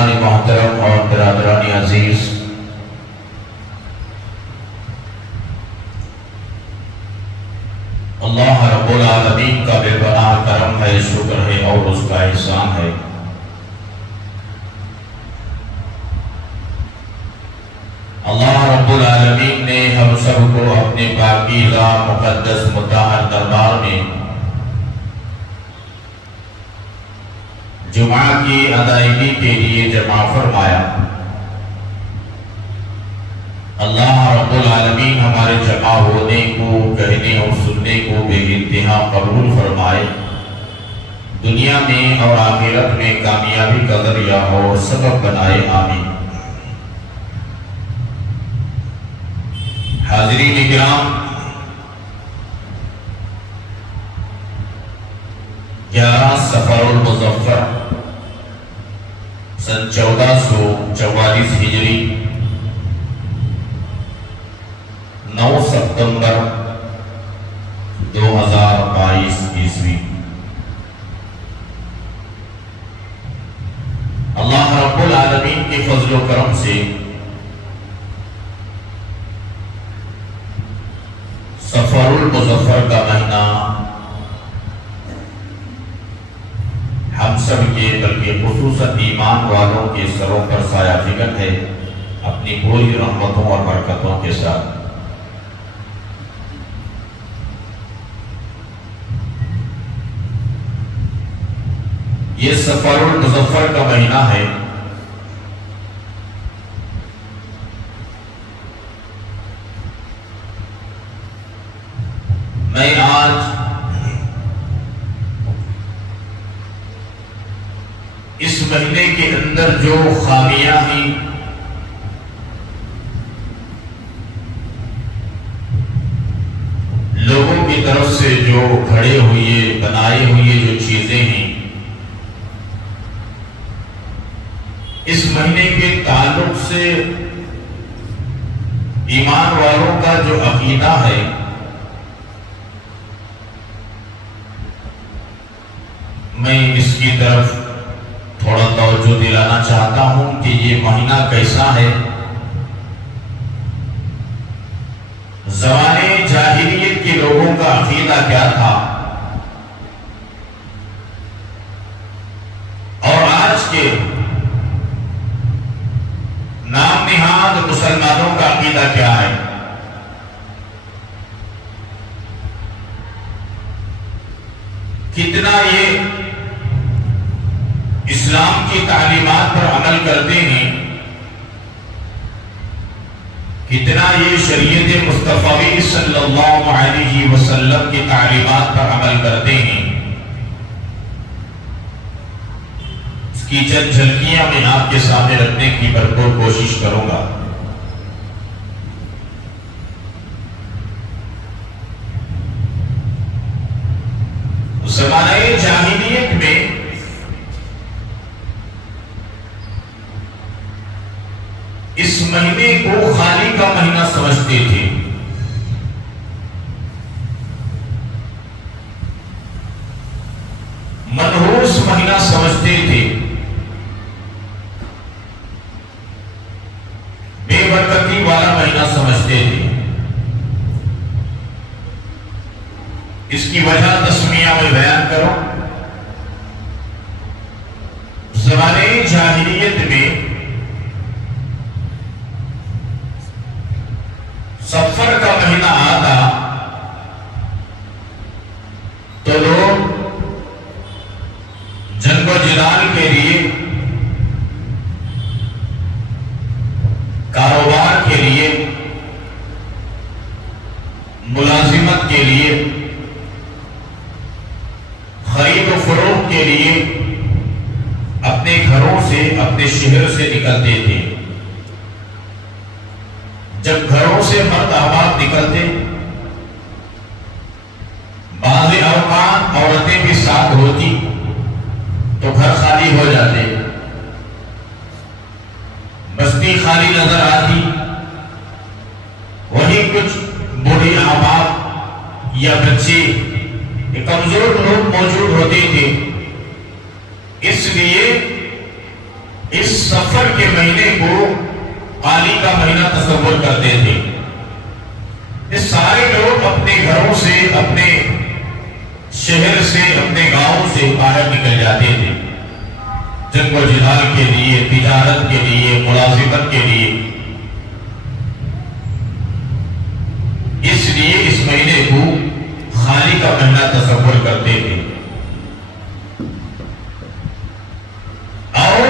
بزرگان محترم اور برادران عزیز، اللہ رب العالمین کا بے پناہ کرم ہے، شکر ہے اور اس کا احسان ہے۔ اللہ رب العالمین نے ہم سب کو اپنے پاکیزہ مقدس مطہر دربار میں جمعہ کی ادائیگی کے لیے جمع فرمایا۔ اللہ رب العالمین ہمارے جمع ہونے کو، کہنے اور سننے کو بے انتہا قبول فرمائے، دنیا میں اور آخرت میں کامیابی کا ذریعہ اور سبب بنائے، آمین۔ حاضرین کرام، 11 صفر المظفر سن 1444 ہجری، 9 ستمبر 2022 عیسوی، اللہ رب العالمین کے فضل و کرم سے صفر المظفر کا مہینہ ہم سب کے، بلکہ خصوصاً ایمان والوں کے سروں پر سایہ فکن ہے، اپنی پوری رحمتوں اور برکتوں کے ساتھ۔ یہ صفر المظفر کا مہینہ ہے، میں آج اس مہینے کے اندر جو خامیاں ہیں، لوگوں کی طرف سے جو کھڑے ہوئے بنائے ہوئے جو چیزیں ہیں، اس مہینے کے تعلق سے ایمان والوں کا جو عقیدہ ہے، میں اس کی طرف تھوڑا توجہ دلانا چاہتا ہوں کہ یہ مہینہ کیسا ہے۔ زمانے جاہلیت کے لوگوں کا عقیدہ کیا تھا اور آج کے نام نہاد مسلمانوں کا عقیدہ کیا ہے۔ کتنا یہ اسلام کی تعلیمات پر عمل کرتے ہیں، کتنا یہ شریعت مصطفی صلی اللہ علیہ وسلم کی تعلیمات پر عمل کرتے ہیں، اس کی چند جھلکیاں میں آپ کے سامنے رکھنے کی بھرپور کوشش کروں گا۔ زمانہ جاہلیت میں اس مہینے کو خالی کا مہینہ سمجھتے تھے، منحوس مہینہ سمجھتے تھے، بے برکتی والا مہینہ سمجھتے تھے۔ اس کی وجہ تسمیہ میں بیان کرو۔ زمانے جاہلیت میں صفر کا مہینہ آتا تو لوگ جنگ و جدال کے لیے، کاروبار کے لیے، ملازمت کے لیے، خرید و فروخت کے لیے اپنے گھروں سے، اپنے شہر سے نکلتے تھے۔ جب گھروں سے مرد آباد نکلتے، بعض اوقات عورتیں بھی ساتھ ہوتی تو گھر خالی ہو جاتے، بستی خالی نظر آتی، وہی کچھ بوڑھی آباد یا بچے، کمزور لوگ موجود ہوتے تھے۔ اس لیے اس سفر کے مہینے کو قالی کا مہینہ تصور کرتے تھے۔ یہ سارے لوگ اپنے گھروں سے، اپنے شہر سے، اپنے گاؤں سے باہر نکل جاتے تھے، جنگ و جدال کے لیے، تجارت کے لیے، ملازمت کے لیے۔ اس لیے اس مہینے کو خالی کا مہینہ تصور کرتے تھے۔ اور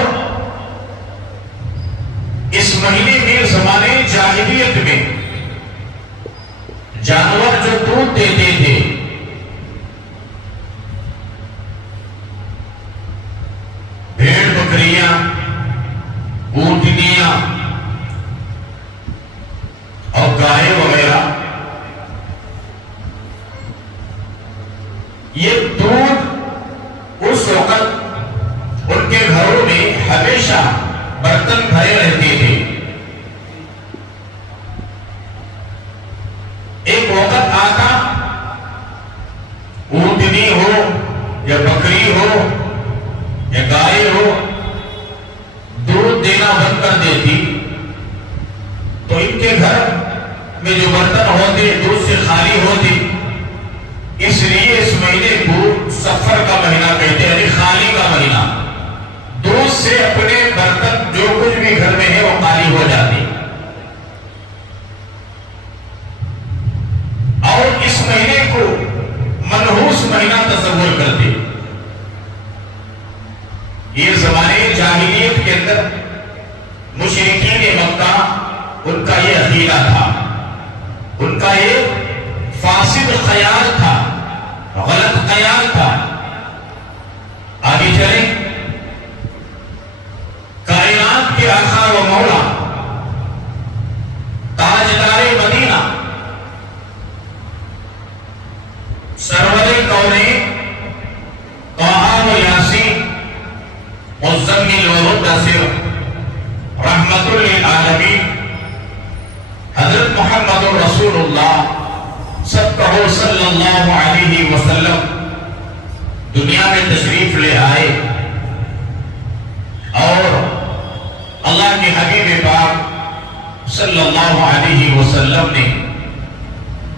اس مہینے میں زمانے جاہلیت میں جانور جو دودھ دیتے تھے، بھیڑ بکریاں، اونٹنیاں اور گائے وغیرہ، یہ دودھ اس وقت ان کے گھروں میں ہمیشہ برتن بھرے رہتے تھے۔ ایک وقت آتا، اونٹنی ہو یا بکری ہو یا گائے ہو، دودھ دینا بند کر دیتی، تو ان کے گھر میں جو برتن ہوتے دودھ سے خالی ہوتے۔ اس لیے اس مہینے کو سفر کا مہینہ کہتے ہیں، یعنی خالی کا مہینہ۔ دودھ سے اپنے برتن جو کچھ بھی گھر میں ہے وہ خالی ہو جاتی، اور اس مہینے کو منحوس مہینہ تصور کرتے۔ یہ زمانے جاہلیت کے اندر مشرکین مکہ ان کا یہ عقیدہ تھا، ان کا یہ فاسد خیال تھا، غلط خیال تھا۔ آگے چلیں، کائنات کے آقا و مولا، تاجدار مدینہ، سرور کونین، طٰہٰ و یاسین، مزمل و مدثر، رحمت للعالمین، حضرت محمد رسول اللہ صلی اللہ علیہ وسلم دنیا میں تشریف لے آئے، اور اللہ کے حبیب پاک صلی اللہ علیہ وسلم نے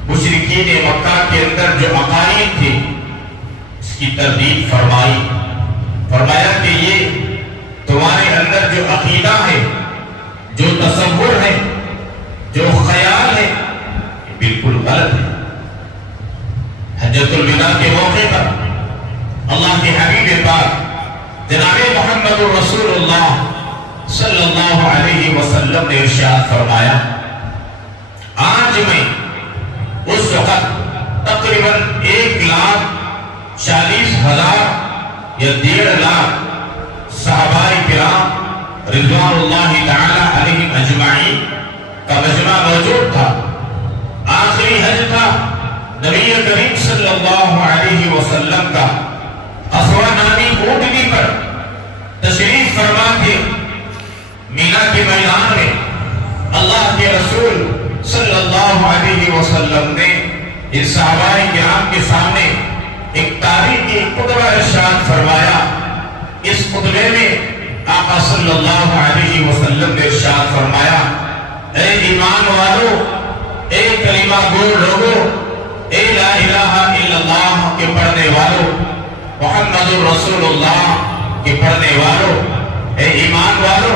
مشرکین مکہ کے اندر جو عقائد تھے اس کی تردید فرمائی، فرمایا کہ یہ تمہارے اندر جو عقیدہ ہے، جو تصور ہے، جو خیال ہے، یہ بالکل غلط ہے۔ حجۃ الوداع کے موقع پر اللہ کے حبیب پاک جناب محمد رسول اللہ صلی اللہ علیہ وسلم نے ارشاد فرمایا، آج میں اس وقت تقریباً 1,40,000 یا 1.5 لاکھ صحابہ کرام رضوان اللہ تعالی علیہم اجمعین کا مجمع موجود تھا۔ آخری حج تھا، نبی کریم صلی اللہ علیہ وسلم کا اسوا نامی اونٹنی پر تشریف فرما کے مینا کے میدان میں اللہ کے رسول صلی اللہ علیہ وسلم نے ان صحابہ کرام کے سامنے ایک تاریخی خطبہ ارشاد فرمایا۔ اس خطبے میں آقا صلی اللہ علیہ وسلم نے ارشاد فرمایا، اے ایمان والو، اے کلمہ گو لوگو، اے لا الہ الا اللہ کے پڑھنے والو، محمد رسول اللہ کے پڑھنے والو، اے ایمان والو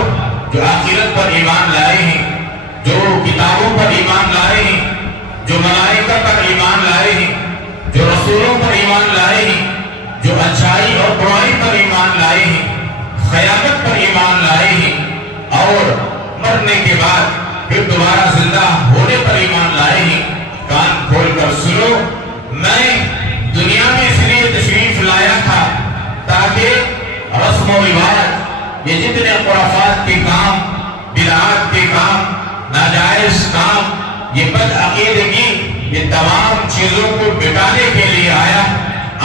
جو آخرت پر ایمان لائے ہیں، جو کتابوں پر ایمان لائے ہیں، جو ملائکہ پر ایمان لائے ہیں، جو رسولوں پر ایمان لائے ہیں، جو اچھائی اور برائی پر ایمان لائے ہیں، قیامت پر ایمان لائے ہیں، اور مرنے کے بعد پھر دوبارہ زندہ ہونے پر ایمان لائے ہیں، کان کھول کر سنو، میں دنیا میں اس لیے تشریف لایا تھا تاکہ رسم و رواج، یہ جتنے خرافات کے کام، بدعات کے کام، ناجائز کام، یہ بد عقیدگی، یہ تمام چیزوں کو مٹانے کے لیے آیا۔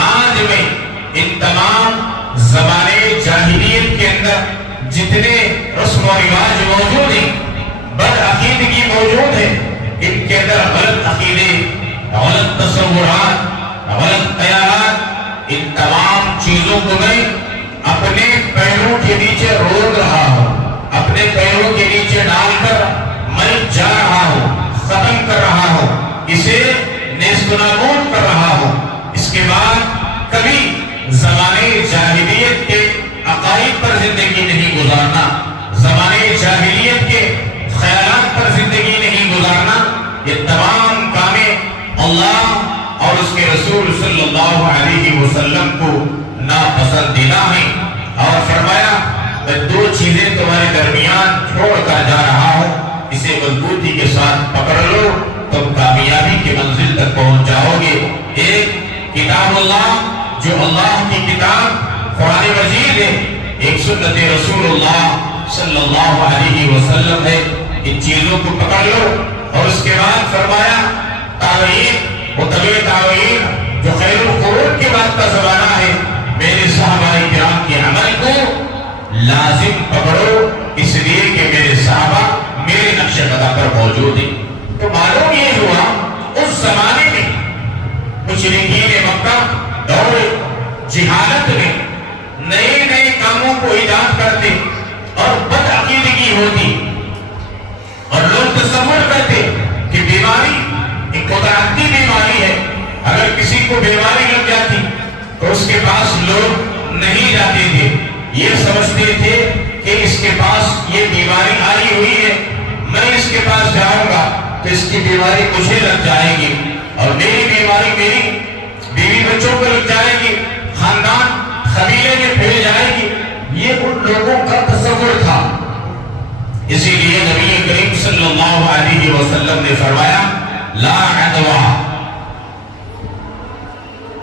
آج میں ان تمام زمانے جاہلیت کے اندر جتنے رسم و رواج موجود ہیں، بد عقیدگی موجود ہے، ان کے اندر غلط عقیدے، غلط تصورات، غلط خیالات، ان تمام چیزوں کو میں اپنے پیروں کے نیچے روک رہا ہوں۔ اپنے پیروں کے نیچے ڈال کر میں جا رہا ہوں، ختم کر رہا ہوں، اسے نیست و نابود کر رہا ہوں۔ اس کے بعد کبھی زمانے جاہلیت کے عقائد پر زندگی نہیں گزارنا، زمانے جاہلیت کے خیالات پر زندگی نہیں گزارنا۔ یہ تمام کامیں اللہ اور اس کے رسول صلی اللہ علیہ وسلم کو ناپسندیدہ ہیں، اور فرمایا میں دو چیزیں تمہارے درمیان چھوڑ کر جا رہا ہوں، اسے مضبوطی کے ساتھ پکڑ لو، تم کامیابی کی منزل تک پہنچ جاؤ گے۔ ایک کتاب اللہ جو اللہ کی کتاب قرآن مجید ہے، ایک سنت رسول اللہ صلی اللہ علیہ وسلم ہے، ان چیزوں کو پکڑ لو۔ اور اس کے بعد فرمایا تعویل، متبع تعویل جو خیر القرون کے بعد کا زمانہ ہے، میرے صحابہ کرام کے عمل کو لازم پکڑو، اس لیے کہ میرے صحابہ میرے نقش قدم پر موجود ہیں۔ تو معلوم یہ ہوا اس زمانے میں مشرکین مکہ دور جہالت میں نئے نئے کاموں کو ایجاد کرتے اور بدعقیدگی ہوتی، اور لوگ تصور کرتے کہ بیماری ایک متعدی بیماری ہے، اگر کسی کو بیماری لگ جاتی تو اس کے پاس لوگ نہیں جاتے تھے، یہ سمجھتے تھے کہ اس کے پاس یہ بیماری آئی ہوئی ہے، میں اس کے پاس جاؤں گا تو اس کی بیماری مجھے لگ جائے گی، اور میری بیماری میری بیوی بچوں کو لگ جائے گی، خاندان قبیلے میں پھیل جائے گی۔ یہ ان لوگوں کا تصور تھا۔ اسی لیے نبی کریم صلی اللہ علیہ وسلم نے فرمایا لا عدوہ،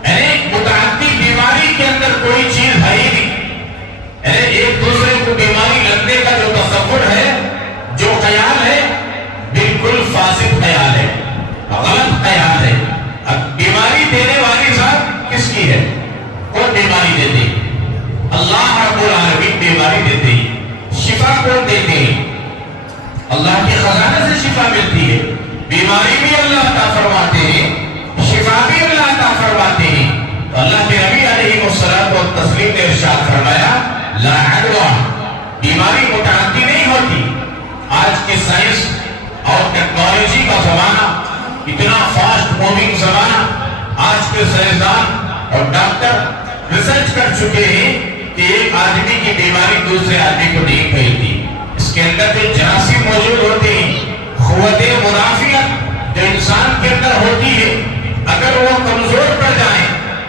یعنی متعدی بیماری کے اندر کوئی چیز ہے ہی نہیں، یعنی ایک دوسرے کو بیماری لگنے کا جو تصور ہے، جو خیال ہے، بالکل فاسد خیال ہے، غلط خیال ہے۔ اب بیماری دینے والی ذات کس کی ہے؟ کون بیماری دیتے؟ اللہ رب العالمین بیماری دیتے ہیں۔ شفا کون دیتے ہیں؟ اللہ کے خزانے سے شفا ملتی ہے، بیماری بھی اللہ عطا فرماتے ہیں، شفا بھی اللہ عطا فرماتے ہیں۔ اللہ کے نبی علیہ الصلوۃ والتسلیم نے ارشاد فرمایا لا عدوہ، بیماری متعدی نہیں ہوتی۔ آج کی سائنس اور ٹیکنالوجی کا زمانہ اتنا فاسٹ موونگ زمانہ، آج کے سائنسدان اور ڈاکٹر ریسرچ کر چکے ہیں کہ ایک آدمی کی بیماری دوسرے آدمی کو نہیں پھیلتی۔ اس کے اندر جو جراثیم موجود ہوتے ہیں، قوت منافعت جو انسان کے اندر ہوتی ہے، اگر وہ کمزور پڑ جائیں،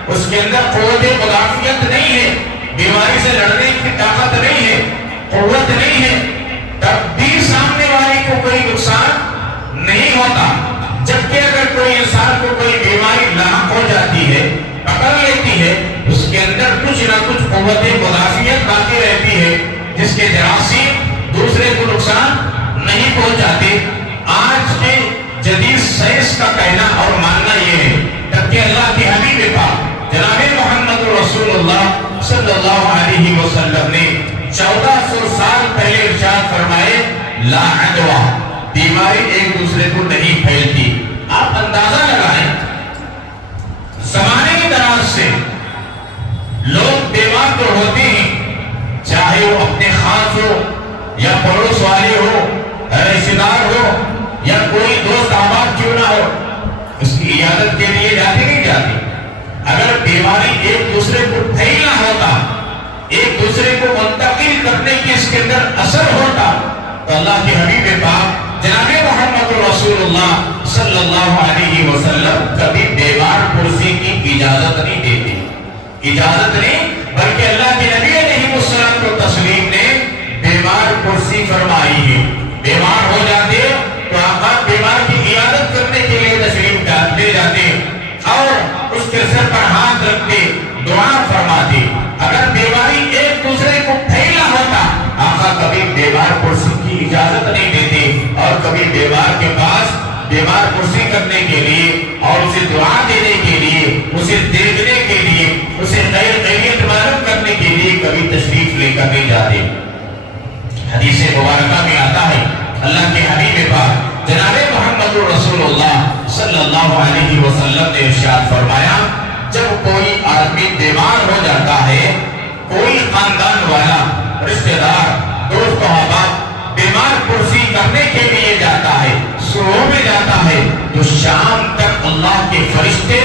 اس کے اندر قوت منافعت نہیں ہے، بیماری سے لڑنے کی طاقت نہیں ہے، قوت نہیں ہے، تب بھی سامنے والے کو کوئی نقصان نہیں ہوتا۔ جبکہ اگر کوئی انسان کو کوئی بیماری لاحق ہو جاتی ہے، پکڑ لیتی ہے، اس کے اندر کچھ نہ کچھ قوت مدافعت باقی رہتی ہے، جس کے جراثیم دوسرے کو نقصان نہیں پہنچاتے۔ آج کے جدید سائنس کا کہنا اور ماننا یہ ہے، جبکہ اللہ کے حبیب پاک جناب محمد رسول اللہ صلی اللہ علیہ وسلم نے 1400 سال پہلے ارشاد فرمائے لا عدوہ، بیماری ایک دوسرے کو نہیں پھیلتی۔ آپ اندازہ لگائیں، زمانے کے دراز سے لوگ بیمار تو ہوتے ہیں، چاہے وہ اپنے خاص ہو یا پڑوس والے ہو، رشتہ دار ہو یا کوئی دوست احباب کیوں نہ ہو، اس کی عیادت کے لیے جاتے نہیں جاتے۔ اگر بیماری ایک دوسرے کو پھیلنا ہوتا، ایک دوسرے کو منتقل کرنے کی اس کے اندر اثر ہوتا، تو اللہ کے حبیب پاک جناب محمد رسول اللہ صلی اللہ علیہ وسلم کبھی بیمار پرسی کی اجازت نہیں دیتے، اجازت نہیں، بلکہ اللہ کے نبی علیہ السلام کو تسلیم نے بیمار پرسی فرمائی ہے۔ بیمار ہو جاتے تو آپ بیمار کی عیادت کرنے کے لیے تشریف لے جاتے اور اس کے سر پر ہاتھ رکھتے، دعا فرماتے۔ اگر بیماری ایک دوسرے کو پھیلنا ہوتا، آقا کبھی بیمار پرسی کی اجازت نہیں دیتے، اور کبھی بیمار کے پاس بیمار پرسی کرنے کے لیے اور اسے دعا دینے کے لیے، اسے دیکھنے کے لیے، اسے خیریت معلوم کرنے کے لیے کبھی تشریف لے کر نہیں جاتے۔ حدیث مبارکہ میں آتا ہے اللہ کے حبیب پاک جناب محمد رسول اللہ صلی اللہ علیہ وسلم نے ارشاد فرمایا جب کوئی آدمی بیمار ہو جاتا ہے، کوئی خاندان والا، رشتہ دار، دوست و احباب بیمار پرسی کرنے کے لیے جاتا ہے، صبح میں جاتا ہے تو شام تک اللہ کے فرشتے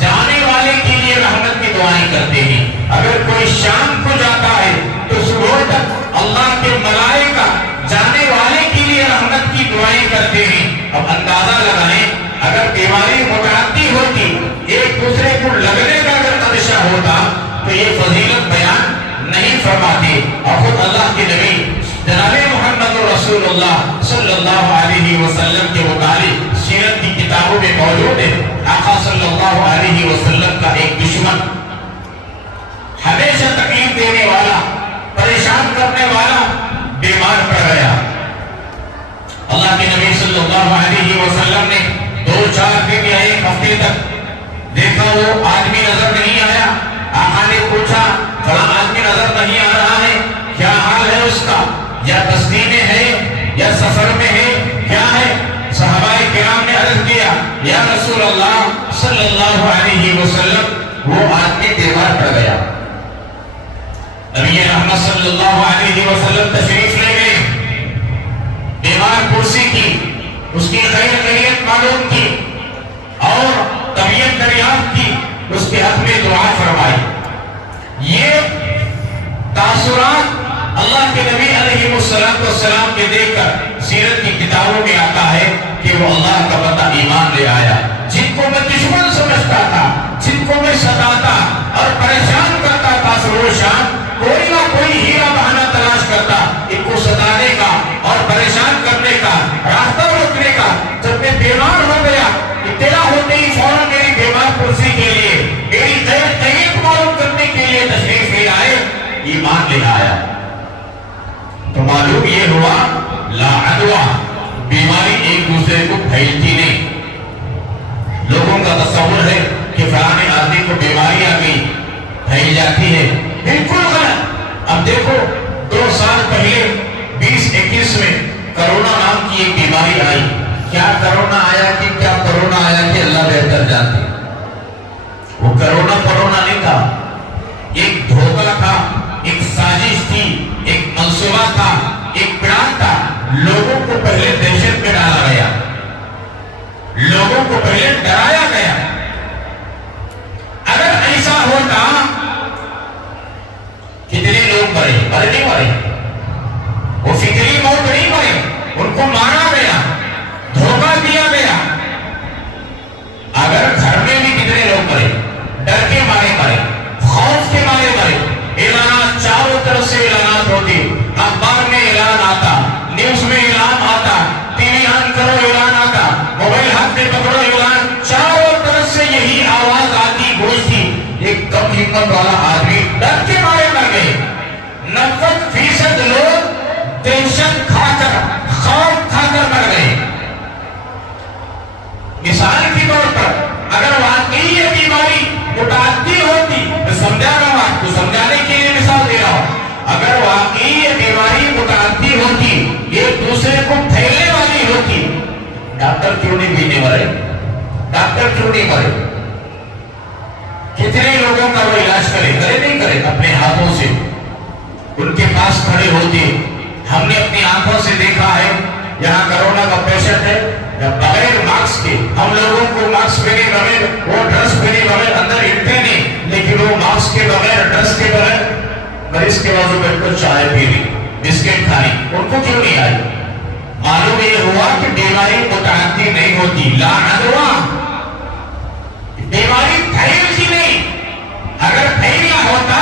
جانے والے کے لیے رحمت کی دعائیں کرتے ہیں۔ اگر کوئی شام کو جاتا ہے تو صبح تک اللہ کے ملائکہ جانے والے کے لیے رحمت کی دعائیں کرتے ہیں۔ اب اندازہ لگائیں، اگر بیماری متعدی ہوتی، ایک دوسرے کو لگنے کا اگر خدشہ ہوتا تو یہ فضیلت بیان نہیں فرماتے۔ اور خود اللہ کے نبی جناب محمد رسول اللہ صلی اللہ علیہ وسلم کے متعلق سیرت کی کتابوں میں موجود ہے، آقا صلی اللہ علیہ وسلم کا ایک دشمن، ہمیشہ تکلیف دینے والا، پریشان کرنے والا بیمار پڑ گیا۔ اللہ کے نبی صلی اللہ علیہ وسلم نے 2-4 دن یا ایک ہفتے تک دیکھا، وہ آدمی نظر نہیں آیا۔ آقا نے پوچھا، فلاں آدمی نظر نہیں آ رہا ہے، کیا حال ہے اس کا؟ یا بستی میں ہے یا سفر میں ہے، کیا ہے؟ صحابہ کرام نے عرض کیا، یا رسول اللہ صلی اللہ علیہ وسلم وہ آدمی بیمار پڑ گیا۔ نبی رحمت صلی اللہ علیہ وسلم تشریف لے گئے، بیمار پرسی کی، اس کی خیر خیریت معلوم کی اور طبیعت دریافت کی، اس کے حق میں دعا فرمائی۔ یہ تاثرات اللہ کے نبی علیہ السلام کے دیکھ کر سیرت کی کتابوں میں آتا ہے کہ وہ اللہ کا بندہ ایمان لے آیا۔ جن کو میں دشمن سمجھتا تھا، جن کو میں ستاتا اور پریشان کرتا تھا، وہ شام کوئی نہ کوئی ہیرا بہانہ تلاش کرتا ان کو ستانے کا اور پریشان کرنے کا، راستہ روکنے کا۔ جب میں بیمار ہو گیا، اطلاع ہوتے ہی فوراً میری بیمار پرسی کے لیے، میری طبیعت معلوم کرنے کے لیے تشریف لے آئے، ایمان لے آیا۔ تو معلوم یہ ہوا لا عدوہ، بیماری ایک دوسرے کو پھیلتی نہیں۔ لوگوں کا تصور ہے کہ فلانے آدمی کو بیماری آ گئی، پھیل جاتی ہے، بالکل غلط۔ اب دیکھو 2 سال پہلے 2021 میں کرونا نام کی ایک بیماری آئی۔ کیا کرونا آیا کہ کیا کرونا آیا کہ اللہ بہتر جانتے۔ وہ کرونا نہیں تھا، ایک دھوکہ تھا، ایک سازش تھی، ایک منصوبہ تھا، ایک پلان تھا۔ لوگوں کو پہلے دہشت میں ڈالا گیا، لوگوں کو پہلے ڈرایا گیا۔ اگر ایسا ہوتا، کتنے لوگ مرے نہیں مرے، وہ فطری موت نہیں مرے، ان کو مارا گیا، دھوکہ دیا گیا۔ اگر گھر میں بھی کتنے لوگ مرے، ڈر کے مارے مرے، خوف کے مارے مرے۔ اعلانات چاروں طرف سے اعلانات ہوتے، اخبار میں اعلان آتا، نیوز میں اعلان آتا، ٹی وی آن کرو اعلان آتا، موبائل ہاتھ میں پکڑو اعلان، چاروں طرف سے یہی آواز آتی گونجتی۔ ایک کم ہمت والا آدمی ڈر کے مارے مر گئے۔ 90% لوگ دہشت کھا کر، خوف کھا کر مر گئے۔ مثال کے طور پر اگر واقعی یہ بیماری متعدی ہوتی، میں سمجھا رہا ہوں آپ کو، سمجھانے کے لیے مثال دے رہا ہوں، اگر واقعی یہ بیماری متعدی ہوتی، ایک دوسرے کو پھیلنے والی ہوتی، ڈاکٹر کیوں نہیں بینے مرے؟ ڈاکٹر کیوں نہیں مرے؟ کتنے لوگوں کا وہ علاج کرے نہیں کرے اپنے ہاتھوں سے، ان کے پاس کھڑے ہوتے۔ ہم نے اپنی آنکھوں سے دیکھا ہے، یہاں کرونا کا پیشنٹ ہے، بغیر ماسک کے، ہم لوگوں کو ماسک پہنے بغیر، وہ ڈرس پہنے بغیر اندر انٹرے نہیں، لیکن وہ ماسک کے بغیر، ڈرس کے بغیر مریض کے بازو بیٹھ کر چائے پی لی، بسکٹ کھانی، ان کو کیوں نہیں آئی؟ معلوم یہ ہوا کہ بیماری متعدی نہیں ہوتی، لا عدوہ، بیماری پھیلتی نہیں۔ اگر پھیلنا ہوتا،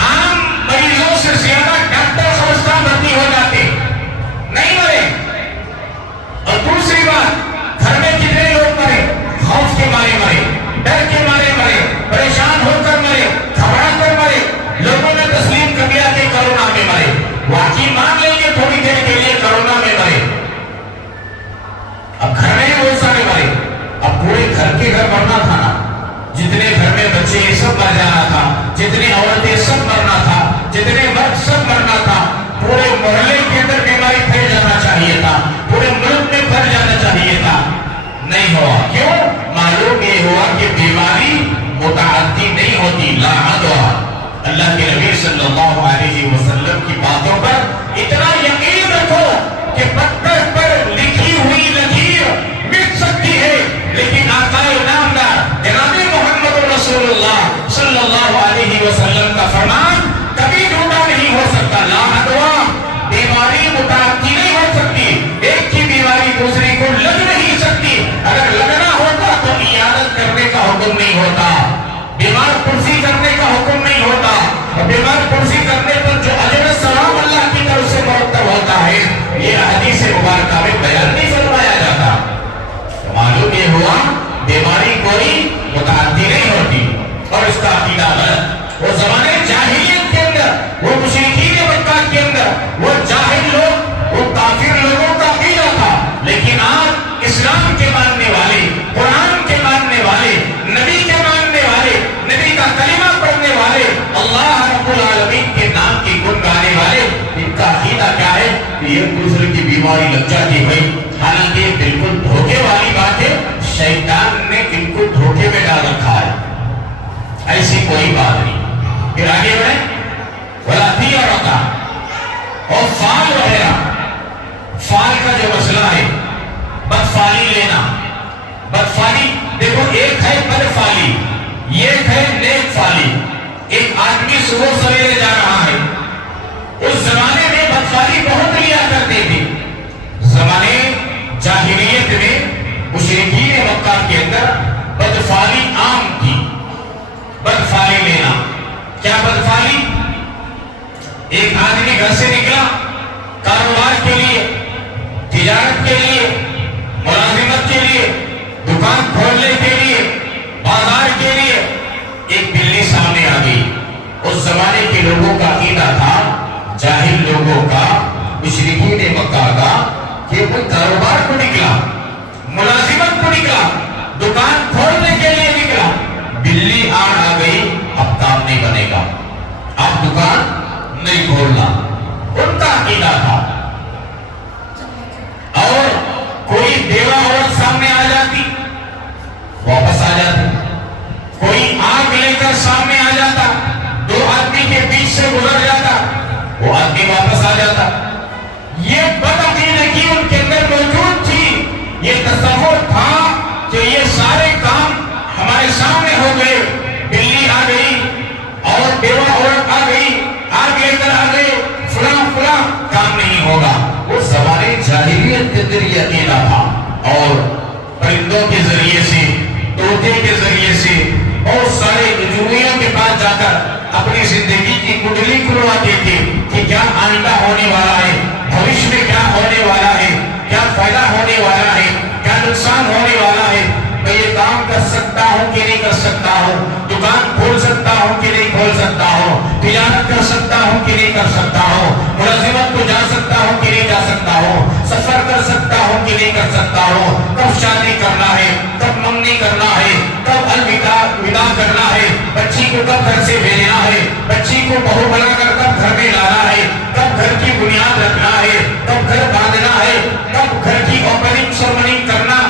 عام مریضوں سے زیادہ ڈاکٹر سمجھتا بھرتی ہو جاتے، نہیں مرے۔ اور دوسری بات، گھر میں کتنے لوگ مرے؟ خوف کے مارے مرے، ڈر کے مارے مرے، پریشان ہو کر مرے، گھبرا کر مرے۔ لوگوں نے تسلیم کر لیا کہ کرونا میں مرے، واقعی مان لیں گے تھوڑی دیر کے لیے کرونا میں مرے۔ اب گھر میں بہت سارے مرے، اب پورے گھر کے گھر مرنا تھا نا، جتنے گھر میں بچے سب مر جانا تھا، جتنی عورتیں سب مرنا تھا، جتنے مرد سب مرنا تھا، پورے محلے کے اندر بیماری پھیل جانا چاہیے تھا، پورے ملک میں پھیل جانا چاہیے تھا، نہیں ہوا۔ کیوں؟ معلوم یہ ہوا کہ بیماری متعدی نہیں ہوتی، لا عدوہ۔ اللہ کے نبی صلی اللہ علیہ وسلم کی باتوں پر اتنا یقین رکھو ایک دوسرے کی بیماری لگ جاتی بھائی، حالانکہ یہ بالکل دھوکے والی بات ہے، شیطان نے ان کو دھوکے میں ڈال رکھا ہے، ایسی کوئی بات نہیں۔ پھر آگے بڑھیں، ولاتی اور عطا اور فال وغیرہ، فال کا جو مسئلہ ہے، بدفالی لینا، بدفالی دیکھو، ایک ہے بدفالی، ایک ہے نیک فالی۔ ایک آدمی صبح سویرے جا رہا ہے، اس زمانے میں بدفالی بہت لیا کرتے تھے، زمانے جاہلیت میں مشرکین مکہ کے اندر بدفالی عام تھی، بدفالی لینا۔ کیا بدفالی؟ ایک آدمی گھر سے نکلا کاروبار کے لیے، تجارت کے لیے، ملازمت کے لیے، دکان کھولنے کے لیے، بازار کے لیے، ایک بلی سامنے آ گئی۔ اس زمانے کے لوگوں کا عقیدہ تھا، جاہل لوگوں کا، مشرکین مکہ کا، کہ کوئی کاروبار کو نکلا، ملازمت کو نکلا، دکان کھولنے کے لیے نکلا، بلی آ گئی، اب کام نہیں بنے گا، اب دکان نہیں کھولنا، ان کا عقیدہ تھا۔ اور کوئی بیوہ عورت سامنے آ جاتی، واپس آ جاتی، کوئی آگ لے کر سامنے آ جاتا، دو آدمی کے بیچ سے گزر جاتا، وہ آدمی واپس آ جاتا۔ یہ بدعقیدگی ان کے اندر موجود تھی، یہ تصور تھا کہ یہ سارے کام ہمارے سامنے ہو گئے، بلی آ گئی اور بیوہ عورت آ گئی، آگ لے کر آ گئے، فلاں فلاں کام نہیں ہوگا۔ وہ زمانے جاہلیت کے اندر یہ عقیدہ تھا، اور پرندوں کے ذریعے سے، طوطے کے ذریعے سے، اور سارے نجومیوں کے پاس جا کر اپنی زندگی کی کنڈلی کھلواتے تھے کہ کیا آئندہ ہونے والا ہے، بھوش میں کیا ہونے والا ہے، کیا فائدہ ہونے والا ہے، کیا نقصان ہونے والا ہے، میں یہ کام کر سکتا ہوں کہ نہیں کر سکتا ہوں، دکان کھول سکتا ہوں کہ نہیں کھول سکتا ہوں، تجارت کر سکتا ہوں کہ نہیں کر سکتا ہوں، ملازمت کو جا سکتا ہوں کہ نہیں جا سکتا ہوں، سفر کر سکتا ہوں کہ نہیں کر سکتا ہوں، کب شادی کرنا ہے، کب منگنی کرنا ہے، کب الوداع کرنا ہے، بچی کو کب گھر سے بھیجنا ہے، بچی کو بہو بنا کر کب گھر میں لانا ہے، کب گھر کی بنیاد رکھنا ہے، کب گھر باندھنا ہے، کب گھر کی اوپننگ سرمنی کرنا،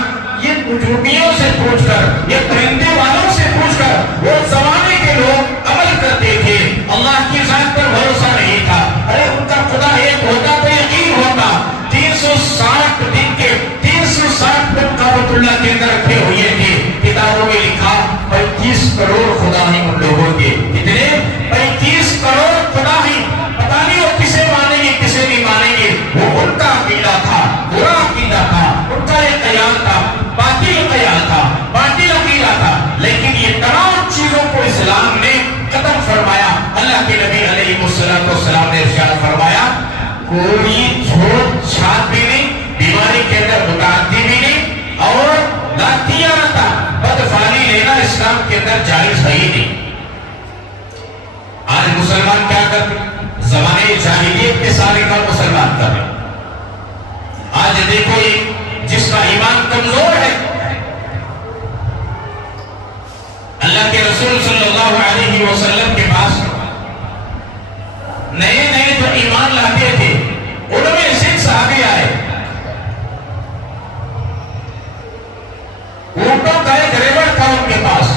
یہ نجومیوں سے پوچھ کر، یہ پرندے والوں سے پوچھ کر وہ زمانے کے لوگ عمل کرتے تھے۔ اللہ کی ذات پر بھروسہ نہیں تھا، ارے ان کا خدا ایک ہوتا تو یقین ہوتا۔ 360 دن کے 360 دن کعبۃ اللہ کے اندر رکھے ہوئے تھے، کتابوں میں لکھا 35 کروڑ خدا ہیں ان لوگوں کے، کتنے؟ 35 کروڑ خدا ہیں، پتہ نہیں وہ کسے مانیں گے کسے نہیں مانیں گے، وہ ان کا عقیدہ تھا، برا عقیدہ تھا، ان کا ایک خیال تھا، باطل خیال تھا، باطل عقیدہ تھا، لیکن یہ تمام چیزوں کو اسلام نے ختم فرمایا۔ اللہ کے نبی علیہ السلام نے ارشاد فرمایا، کوئی چھوٹ چھات بھی نہیں، بیماری کے اندر متعدی بھی نہیں، اور لاتی رہتا بدفالی لینا اسلام کے اندر جائز ہے ہی نہیں۔ آج مسلمان کیا کرتے؟ زمانے جاہلیت کے سارے کام مسلمان کر رہے۔ آج دیکھو جس کا ایمان کمزور ہے، اللہ کے رسول صلی اللہ علیہ وسلم کے پاس نئے نئے جو ایمان لاتے تھے، ان میں سے صحابی آئے، اونٹوں کا ایک ریوڑ تھا ان کے پاس،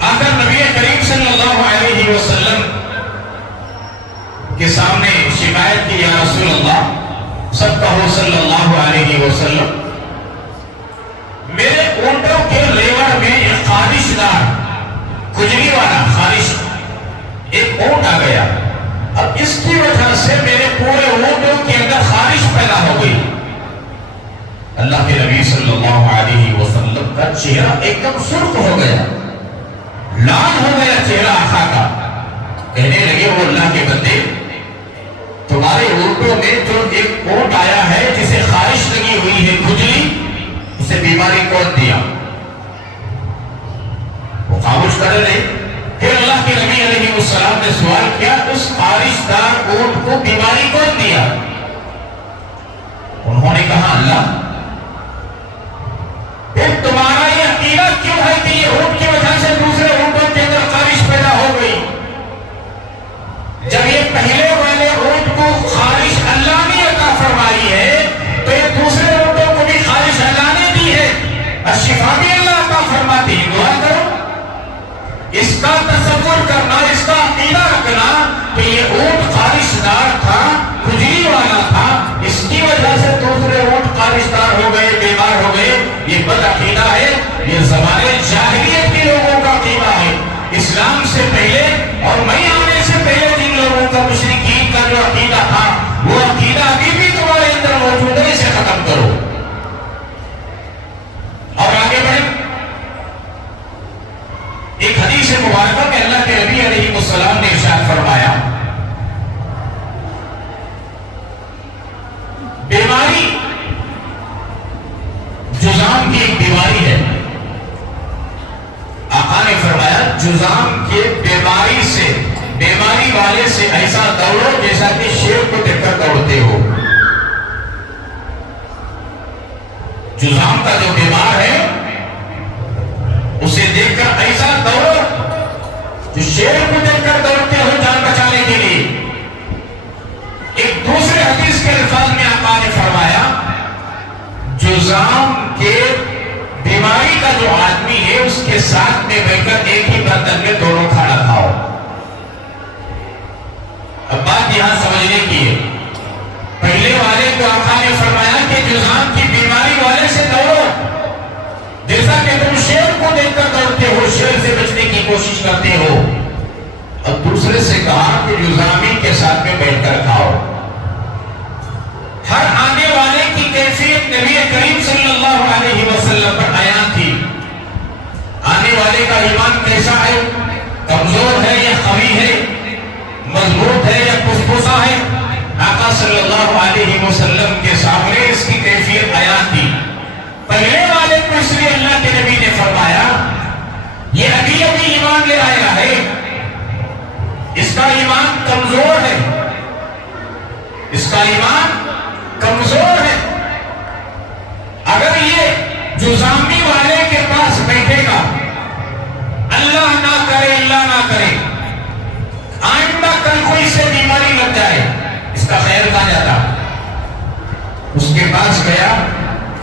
آ کر نبی کریم صلی اللہ علیہ وسلم کے سامنے شکایت کی، یا رسول اللہ، سب کہو صلی اللہ علیہ وسلم، میرے اونٹوں کے ریوڑ میں ایک خارش دار، کھجلی والا خارش ایک اونٹ آ گیا، اب اس کی وجہ سے میرے پورے اونٹوں کے اندر خارش پیدا ہو گئی۔ اللہ کے نبی صلی اللہ علیہ وسلم کا چہرہ ایک دم سرخ ہو گیا، لال ہو گیا چہرہ آقا کا، کہنے لگے وہ اللہ کے بندے، تمہارے اونٹوں میں جو ایک اونٹ آیا ہے جسے خارش لگی ہوئی ہے، کھجلی، اسے بیماری کون دیا؟ وہ خاموش کر رہے۔ پھر اللہ کے نبی علیہ السلام نے سوال کیا، اس خارش دار اونٹ کو بیماری کون دیا؟ انہوں نے کہا اللہ۔ پھر تمہارا یہ عقیدہ کیوں ہے کہ یہ اونٹ کی وجہ سے دوسرے اونٹوں کے اندر خارش پیدا ہو گئی؟ جب یہ پہلے والے اونٹ کو خارش اللہ اس کا تصور کرنا، اس کا عقیدہ رکھنا کہ یہ اونٹ خارش دار تھا، کھجلی والا تھا، اس کی وجہ سے دوسرے اونٹ خارش دار ہو گئے، بیمار ہو گئے، یہ بد عقیدہ ہے۔ یہ زمانے جاہلیت کے لوگوں کا عقیدہ ہے۔ اسلام سے پہلے اور میں آنے سے پہلے جن لوگوں کا، مشرکین کا جو عقیدہ تھا، وہ عقیدہ ابھی بھی تمہارے اندر موجود ہے، اسے ختم کرو اور آگے بڑھیں۔ ایک حدیث مبارکہ میں اللہ کے نبی علیہ السلام نے ارشاد فرمایا، بیماری جذام کی ایک بیماری ہے۔ آقا نے فرمایا جذام کے بیماری سے، بیماری والے سے ایسا دوڑو جیسا کہ شیر کو دیکھ کر دوڑتے ہو۔ جذام کا جو بیمار ہے اسے دیکھ کر ایسا دوڑو جو شیر کو دیکھ کر دوڑتے ہو جان بچانے کے لیے۔ ایک دوسرے حدیث کے الفاظ میں آقا نے فرمایا جذام کے بیماری کا جو آدمی ہے اس کے ساتھ میں بیٹھ کر ایک ہی برتن میں دونوں کھانا کھاؤ۔ اب بات یہاں سمجھنے کی ہے، پہلے والے کو آقا نے فرمایا کہ جذام کی بیماری والے سے دوڑو جیسا کہ تم شیر کو دیکھ کر دوڑتے ہو، شیر سے بچنے کی کوشش کرتے ہو۔ اب دوسرے سے کہا کہ جذامی کے ساتھ میں بیٹھ کر کھاؤ۔ ہر آنے والے کی کیفیت نبی کریم صلی اللہ علیہ وسلم پر آیا تھی۔ آنے والے کا ایمان کیسا ہے، کمزور ہے یا قوی ہے، مضبوط ہے یا پسپوسا ہے، آقا صلی اللہ علیہ وسلم کے سامنے اس کی کیفیت آیا تھی۔ پہلے والے کو اس لیے اللہ کے نبی نے فرمایا یہ ابھی ابھی ایمان لے آیا ہے، اس کا ایمان کمزور ہے، اس کا ایمان کمزور ہے۔ اگر یہ جذامی والے کے پاس بیٹھے گا، اللہ نہ کرے، اللہ نہ کرے، آئندہ کل کوئی سے بیماری لگ جائے، اس کا خیر کہا جاتا۔ اس کے پاس گیا،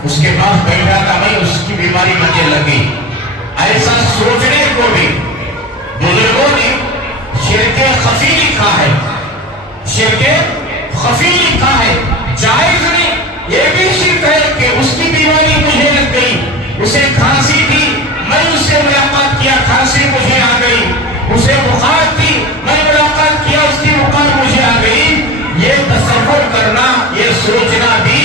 اس کے پاس بیٹھا تھا، میں اس کی بیماری مجھے لگی، ایسا سوچنے کو بھی بزرگوں نے شرک خفی لکھا ہے، شرک خفی لکھا ہے، جائز نہیں۔ یہ بھی شرک ہے کہ اس کی بیماری مجھے لگ گئی، اسے کھانسی تھی، میں اس سے ملاقات کیا، کھانسی مجھے آ گئی، اسے بخار تھی، میں ملاقات کیا، اس کی بخار مجھے آ گئی۔ یہ تصور کرنا، یہ سوچنا بھی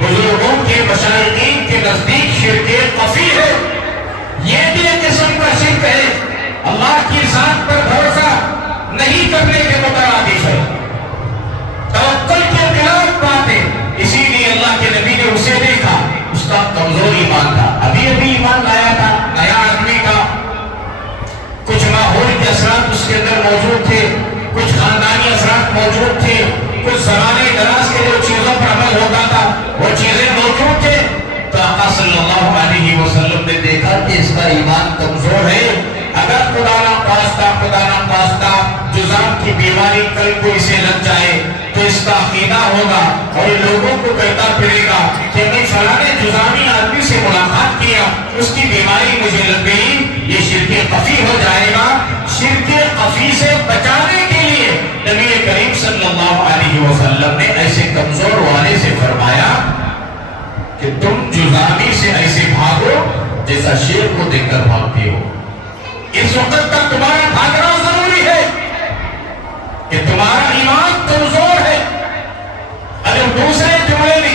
بزرگوں کے، مشائخین کے نزدیک شرک خفی ہے۔ یہ بھی ایک قسم کا شرک ہے، اللہ کی ذات پر بھروسہ نہیں کرنے کے مترادف ہے، توکل کے خلاف بات ہے۔ اسی لیے اللہ کے نبی نے اسے دیکھا، اس کا کمزور ایمان تھا، ابھی ابھی ایمان لایا تھا، نیا آدمی تھا، کچھ ماحول کے اثرات اس کے اندر موجود تھے، کچھ خاندانی اثرات موجود تھے، کچھ زمانے دراز کے جو چیزوں پر عمل ہوتا تھا وہ چیزیں موجود تھے۔ تو آقا صلی اللہ علیہ وسلم نے دیکھا کہ اس کا ایمان کمزور ہے، اگر خدا نہ خواستہ جذام کی بیماری کل کو اسے لگ جائے تو اس کا عقیدہ ہوگا اور یہ لوگوں کو کہتا پھرے گا کہ میں فلاں جذامی آدمی سے ملاقات کیا، اس کی بیماری مجھے لگ گئی، یہ شرک خفی ہو جائے گا۔ شرک خفی سے بچانے کے لیے نبی کریم صلی اللہ علیہ وسلم نے ایسے کمزور والے سے فرمایا کہ تم جذامی سے ایسے بھاگو جیسا شیر کو دیکھ کر بھاگتے ہو۔ اس وقت تک تمہارا بھاگنا ضروری ہے کہ تمہارا ایمان کمزور ہے۔ اگر دوسرے جملے میں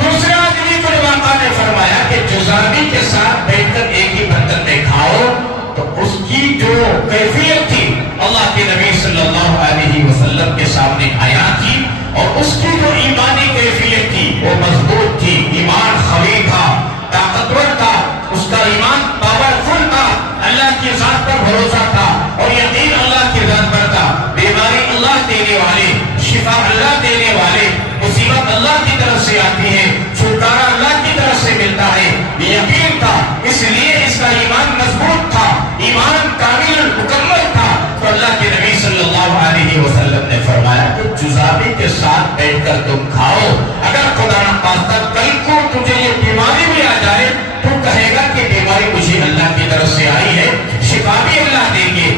دوسرے آدمی کو آقا نے فرمایا کہ جذامی کے ساتھ بیٹھ کر ایک ہی برتن میں کھاؤ، تو اس کی جو کیفیت تھی اللہ کے نبی صلی اللہ علیہ وسلم کے سامنے آیا تھی، اور اس کی جو ایمانی کیفیت تھی وہ مضبوط تھی، ایمان قوی تھا، طاقتور تھا، اس کا ایمان پاورفل تھا، اللہ کی ذات پر بھروسہ تھا اور یقین اللہ کی ذات پر تھا۔ بیماری اللہ دینے والے، شفا اللہ دینے والے، مصیبت اللہ کی طرف سے آتی ہے، چھٹکارا اللہ کی طرف سے ملتا ہے، یہ یقین تھا، اس لیے اس کا ایمان مضبوط تھا، ایمان کامل مکمل تھا۔ تو اللہ کے نبی صلی اللہ علیہ وسلم نے فرمایا کہ جذامی کے ساتھ بیٹھ کر تم کھاؤ، اگر خدا نہ خواستہ کل کو تجھے یہ بیماری بھی آ جائے تو کہے گا کہ بیماری مجھے اللہ کی طرف سے آئی ہے، شفا بھی اللہ دیں گے،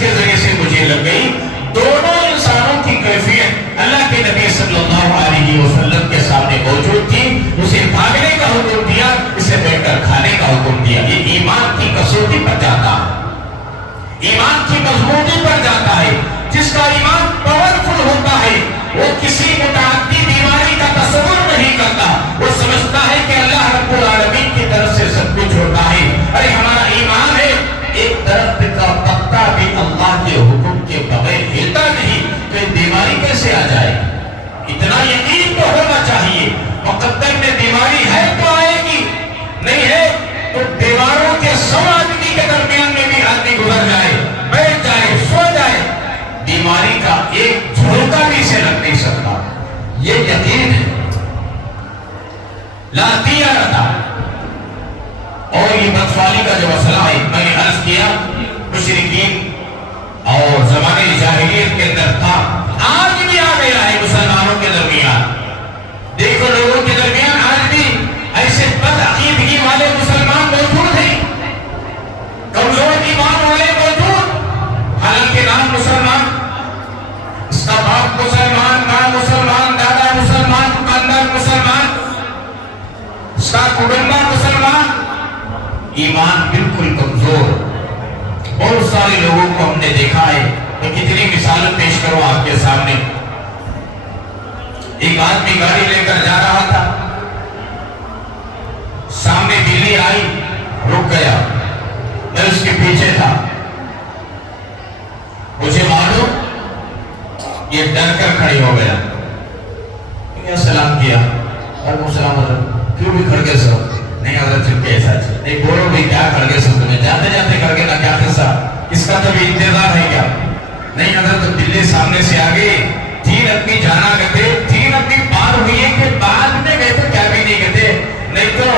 کے ذریعے سے مجھے لگ گئی. دونوں انسانوں کی کیفیت اللہ کے نبی صلی اللہ علیہ وسلم کے سامنے موجود تھی. اسے بھاگنے کا حکم دیا, اسے بیٹھ کر کھانے کا حکم دیا. یہ ایمان کی کسوٹی پر جاتا ہے, ایمان کی مضبوطی پر جاتا ہے. جس کا ایمان پاورفل ہوتا ہے وہ کسی متعدی بیماری کا تصور نہیں کرتا. وہ سمجھتا ہے کہ اللہ رب العالمین کی طرف سے سب کچھ ہوتا ہے. ارے ہمارا ایمان ہے, ایک درخت کا پتا بھی اللہ کے حکم کے بغیر ہلتا نہیں, تو یہ بیماری کیسے آ جائے؟ اتنا یقین تو ہونا چاہیے. مقدر میں بیماری ہے تو آئے گی, نہیں ہے تو دیواروں کے 100 آدمی کے درمیان میں بھی آدمی گزر جائے, بیٹھ جائے, سو جائے, بیماری کا ایک جھونکا بھی اسے لگ نہیں سکتا. یہ یقین ہے. لا دیا رہتا. اور یہ بدفعلی کا جو مسئلہ ہے, میں نے عرض کیا مشرکین اور زمانے جاہلیت کے اندر تھا, آج بھی آ گیا ہے مسلمانوں کے درمیان. دیکھو لوگوں کے درمیان آج بھی ایسے بد عقیدگی والے مسلمان موجود ہیں, کمزور ایمان والے موجود, حالانکہ نام مسلمان, اس کا باپ مسلمان, ماں مسلمان, دادا مسلمان, خاندان مسلمان, اس کا کنبہ مسلمان, ایمان بالکل کمزور. بہت سارے لوگوں کو ہم نے دیکھا ہے. میں کتنی مثالیں پیش کروں آپ کے سامنے. ایک آدمی گاڑی لے کر جا رہا تھا, سامنے بلی آئی, رک گیا, میں اس کے پیچھے تھا. مجھے معلوم یہ ڈر کر کھڑی ہو گیا. میں سلام کیا, وعلیکم السلام حضرت, کیوں بھی کھڑ گئے سو؟ نہیں حضرت چل کے ایسا چل. نہیں بولو بھی کیا کھڑ گئے سو تمہیں, جاتے جاتے کھڑ گئے نا, کیا قصہ, اس کا تو بھی انتظار ہے کیا؟ نہیں حضرت بلی سامنے سے آگے, 3 آدمی جانا کہتے, 3 آدمی پار ہوئی ہے کہ بعد میں گئے تو کیا بھی نہیں کہتے, نہیں تو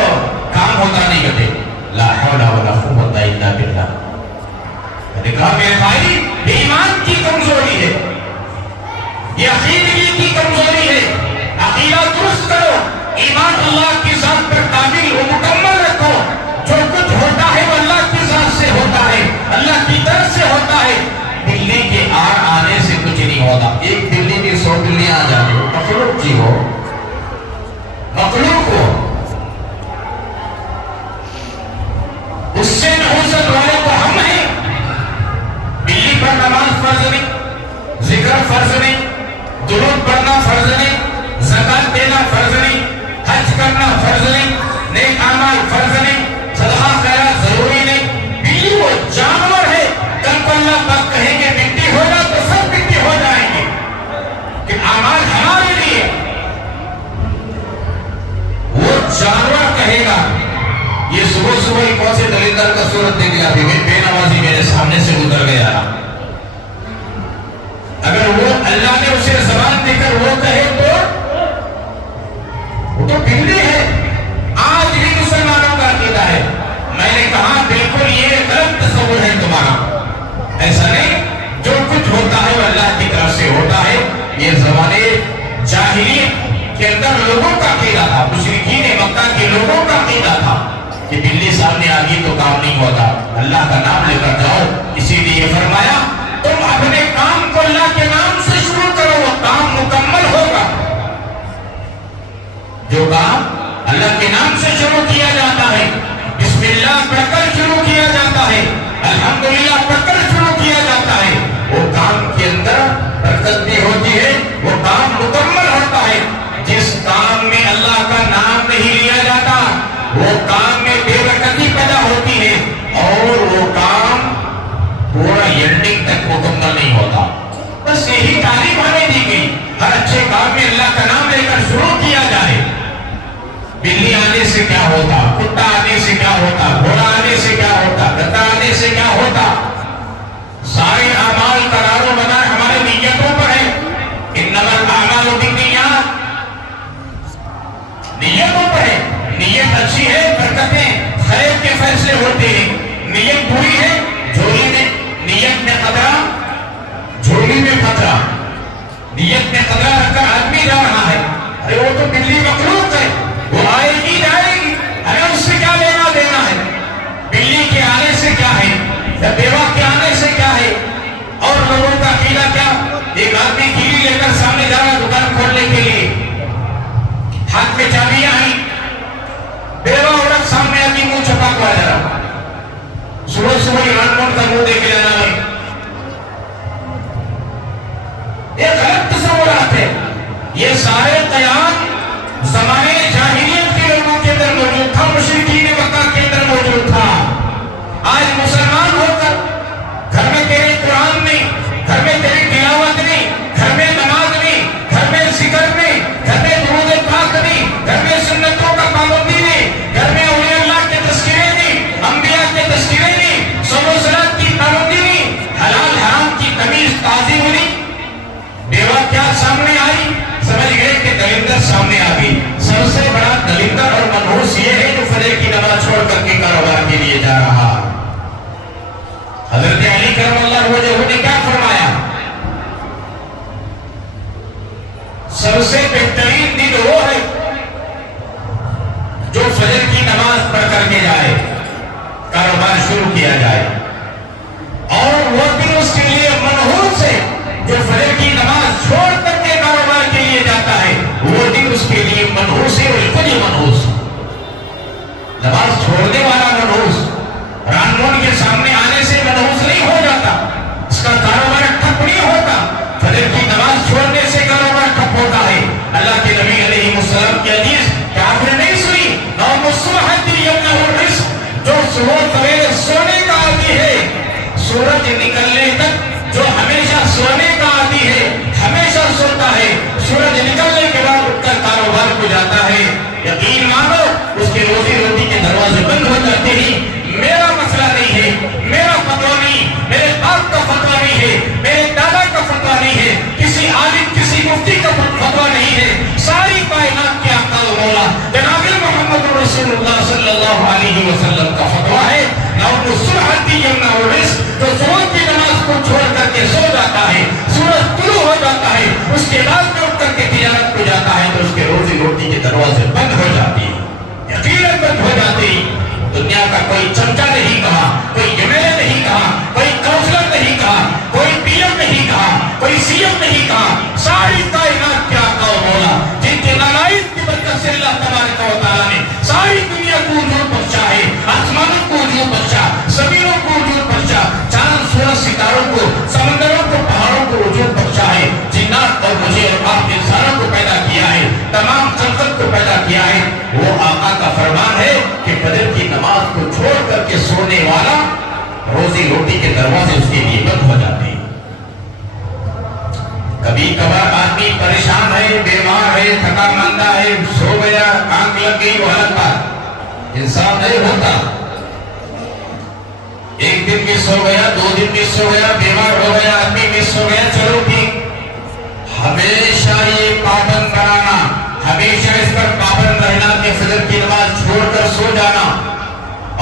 کام ہوتا نہیں کہتے. لا حول ولا قوت الا باللہ. میں نے کہا میرے بھائی یہ ایمان کی کمزوری ہے, یہ عقیدگی کی کمزوری ہے. عقیدہ درست کرو, ایمان اللہ کی ذات پر کامل و مکمل رکھو. جو کچھ ہوتا ہے وہ اللہ کی ذات سے ہوتا ہے, اللہ کی طرف سے ہوتا ہے. بلی کے آنے سے کچھ نہیں ہوتا. ایک بلی بھی 100 بلیاں آ جاتی ہو, مخلوق جی ہو, مخلوق ہو, اس سے نحوست والے تو ہم ہیں. بلی پر نماز فرض نہیں, ذکر فرض نہیں, درود پڑھنا فرض نہیں, زکات دینا فرض نہیں, حج کرنا فرض نہیں, نیک اعمال فرض نہیں, صدقہ خیرات ضروری نہیں. بلی وہ جانور ہے, کل کو اللہ پاک کہیں گے مٹی ہوگا تو سب مٹی ہو جائیں گے, کہ اعمال ہمارے لیے. وہ جانور کہے گا. یہ صبح صبح ہی کون سے دلیندر کا صورت دے دیا, بے نمازی میرے سامنے سے گزر گیا. اگر وہ اللہ نے اسے زبان دے کر وہ کہے تو وہ تو بلی ہے. آج بھی مسلمانوں کا عقیدہ ہے. میں نے کہا بالکل یہ غلط تصور ہے تمہارا, ایسا نہیں. جو کچھ ہوتا ہے وہ اللہ کی طرف سے ہوتا ہے. یہ زمانے جاہلیت کے اندر لوگوں کا عقیدہ تھا, مشرکین مکہ کے لوگوں کا عقیدہ تھا کہ بلی سامنے آ گئی تو کام نہیں ہوتا, اللہ کا نام لے کر جاؤ. اسی لیے فرمایا تم اپنے کام کو اللہ کے نام سے شروع کرو, وہ کام مکمل ہوگا. جو کام اللہ کے نام سے شروع کیا جاتا ہے, بسم اللہ پڑھ کر شروع کیا جاتا ہے, الحمدللہ پڑھ کر شروع کیا جاتا ہے, وہ کام کے اندر برکت بھی ہوتی ہے, وہ کام مکمل ہوتا ہے. جس کام میں اللہ کا نام نہیں لیا جاتا وہ کام میں بے برکتی پیدا ہوتی ہے, اور وہ کام پورا اینڈنگ تک مکمل نہیں ہوتا. بس یہی تعلیم ہمیں دی گئی, ہر اچھے کام میں اللہ کا نام لے کر شروع کیا جائے. بلی آنے سے کیا ہوتا, کتا آنے سے کیا ہوتا, گھوڑا آنے سے کیا ہوتا, گدھا آنے سے کیا ہوتا. سارے اعمال قرار و مدار ہمارے نیتوں پر ہے. انما الاعمال بالنیات, نیتوں پر ہے. نیت اچھی ہے, برکتیں خیر کے فیصلے ہوتے ہیں. نیت بری ہے, جھولی میں نیت میں خطرہ, جھولی میں خطرہ, نیت میں خطرہ رکھ کر آدمی جا رہا ہے. ارے وہ تو بلی مخلوق ہے, وہ آئے گی جائے گی, ہمیں اس سے کیا لینا دینا ہے. بلی کے آنے سے کیا ہے, بیوہ کے آنے سے کیا ہے, لے کر سامنے جا رہا دکان کھولنے کے لیے، ہاتھ میں چابیاں ہیں، بیوہ عورت سامنے آتی منہ چھپا کو آ جا رہا، صبح صبح ایران مون کا منہ دیکھ لینا ہے، یہ غلط تصورات ہے۔ یہ سارے قیام زمانے جاہلیت کے لوگوں کے اندر موجود تھا، مشرکین مکہ کے اندر موجود تھا۔ آج مسلمان ہو کر گھر میں تیرے قرآن نہیں، گھر میں تیری تلاوت نہیں، گھر میں نماز نہیں، گھر میں ذکر نہیں، گھر میں درود پاک نہیں، گھر میں سنتوں کا پابندی نہیں، گھر میں اولیاء اللہ کے تذکرے نہیں، انبیاء کے تذکرے نہیں، صوم و صلاۃ کی پابندی نہیں، حلال حرام کی تمیز تعظیم نہیں۔ بیوہ کیا سامنے آئی؟ سمجھ گئے کہ دلندر سامنے آ گئی۔ سب سے بڑا دلندر اور منحوس یہ ہے جو فجر کی نماز چھوڑ کر کے کاروبار کے لیے جا رہا۔ حضرت علی کرم اللہ وجہہ نے کیا فرمایا؟ سب سے بہترین دن وہ ہے جو فجر کی نماز پڑھ کر کے جائے، کاروبار شروع کیا جائے، اور وہ دن اس کے لیے منحوس ہے جو فجر کی نماز چھوڑ کر کے کاروبار کے لیے جاتا ہے، وہ دن اس کے لیے منحوس ہے، اور خود ہی منحوس۔ نماز چھوڑنے والا منحوس رانمون کے سامنے آنے سے منحوس نہیں ہو جاتا، اس کا کاروبار ٹھپ نہیں ہوتا، فجر کی نماز چھوڑنے سے کاروبار ٹھپ ہوتا ہے۔ اللہ کے نبی علیہ السلام کی حدیث کیا آپ نے نہیں سنی؟ نوم الصبح یمنع الرزق، جو صبح سویرے سونے کا عادی ہے، سورج نکلنے تک جو ہمیشہ سونے کا عادی ہے، ہمیشہ سوتا ہے، سورج نکلنے کے بعد اٹھ کر کاروبار کو جاتا ہے، یقین مانو اس کے روزی روٹی کے دروازے بند ہو جاتے ہیں۔ میرا مسئلہ نہیں ہے، میرا فتویٰ نہیں، میرے باپ کا فتویٰ نہیں ہے، میرے دادا کا فتویٰ نہیں ہے، کسی عالم کسی مفتی کا فتویٰ نہیں ہے، ساری کائنات کے آقا و مولا جناب محمد رسول اللہ صلی اللہ علیہ وسلم کا فتویٰ ہے۔ نوم الصبح یمنع الرزق، جو صبح کی نماز کو چھوڑ کر کے سو جاتا ہے، سورج طلوع ہو جاتا ہے، اس کے بعد میں اٹھ کر کے تجارت کو جاتا ہے تو اس کے روزی روٹی کے دروازے بند ہو جاتی ہیں، یقیناً بند ہو جاتی ہیں۔ دنیا کا کوئی چمچہ نہیں کہا، کوئی ایم ایل اے نہیں کہا، کوئی کونسلر نہیں کہا، کوئی پی ایم نہیں کہا، کوئی سی ایم نہیں کہا، ساری کائنات کے آقا و مولا جن کے نمائند کی برکت سے اللہ تبارک و تعالیٰ نے ساری دنیا کو وجود بخشا ہے، آسمانوں کو وجود بخشا، زمینوں کو وجود بخشا، چاند سورج ستاروں کو، سمندروں کو، پہاڑوں کو وجود بخشا ہے، جنات اور مجھے اور آپ انسانوں کو پیدا کیا ہے، تمام خلقت کو پیدا کیا ہے۔ وہ آقا کا فرمان ہے کہ فجر کی نماز کو چھوڑ کر کے سونے والا روزی روٹی کے دروازے اس کے لیے بند ہو جاتے ہیں۔ کبھی کبھار آدمی پریشان ہے، بیمار ہے، تھکا مندہ ہے، سو گیا، آنکھ لگ گئی، وہ الگ بات، انسان نہیں ہوتا۔ ایک دن مس ہو گیا، 2 دن مس ہو گیا، بیمار ہو گیا آدمی، مس ہو گیا، چلو ٹھیک۔ ہمیشہ یہ پابند بنانا، ہمیشہ اس پر پابند رہنا کہ فجر کی نماز چھوڑ کر سو جانا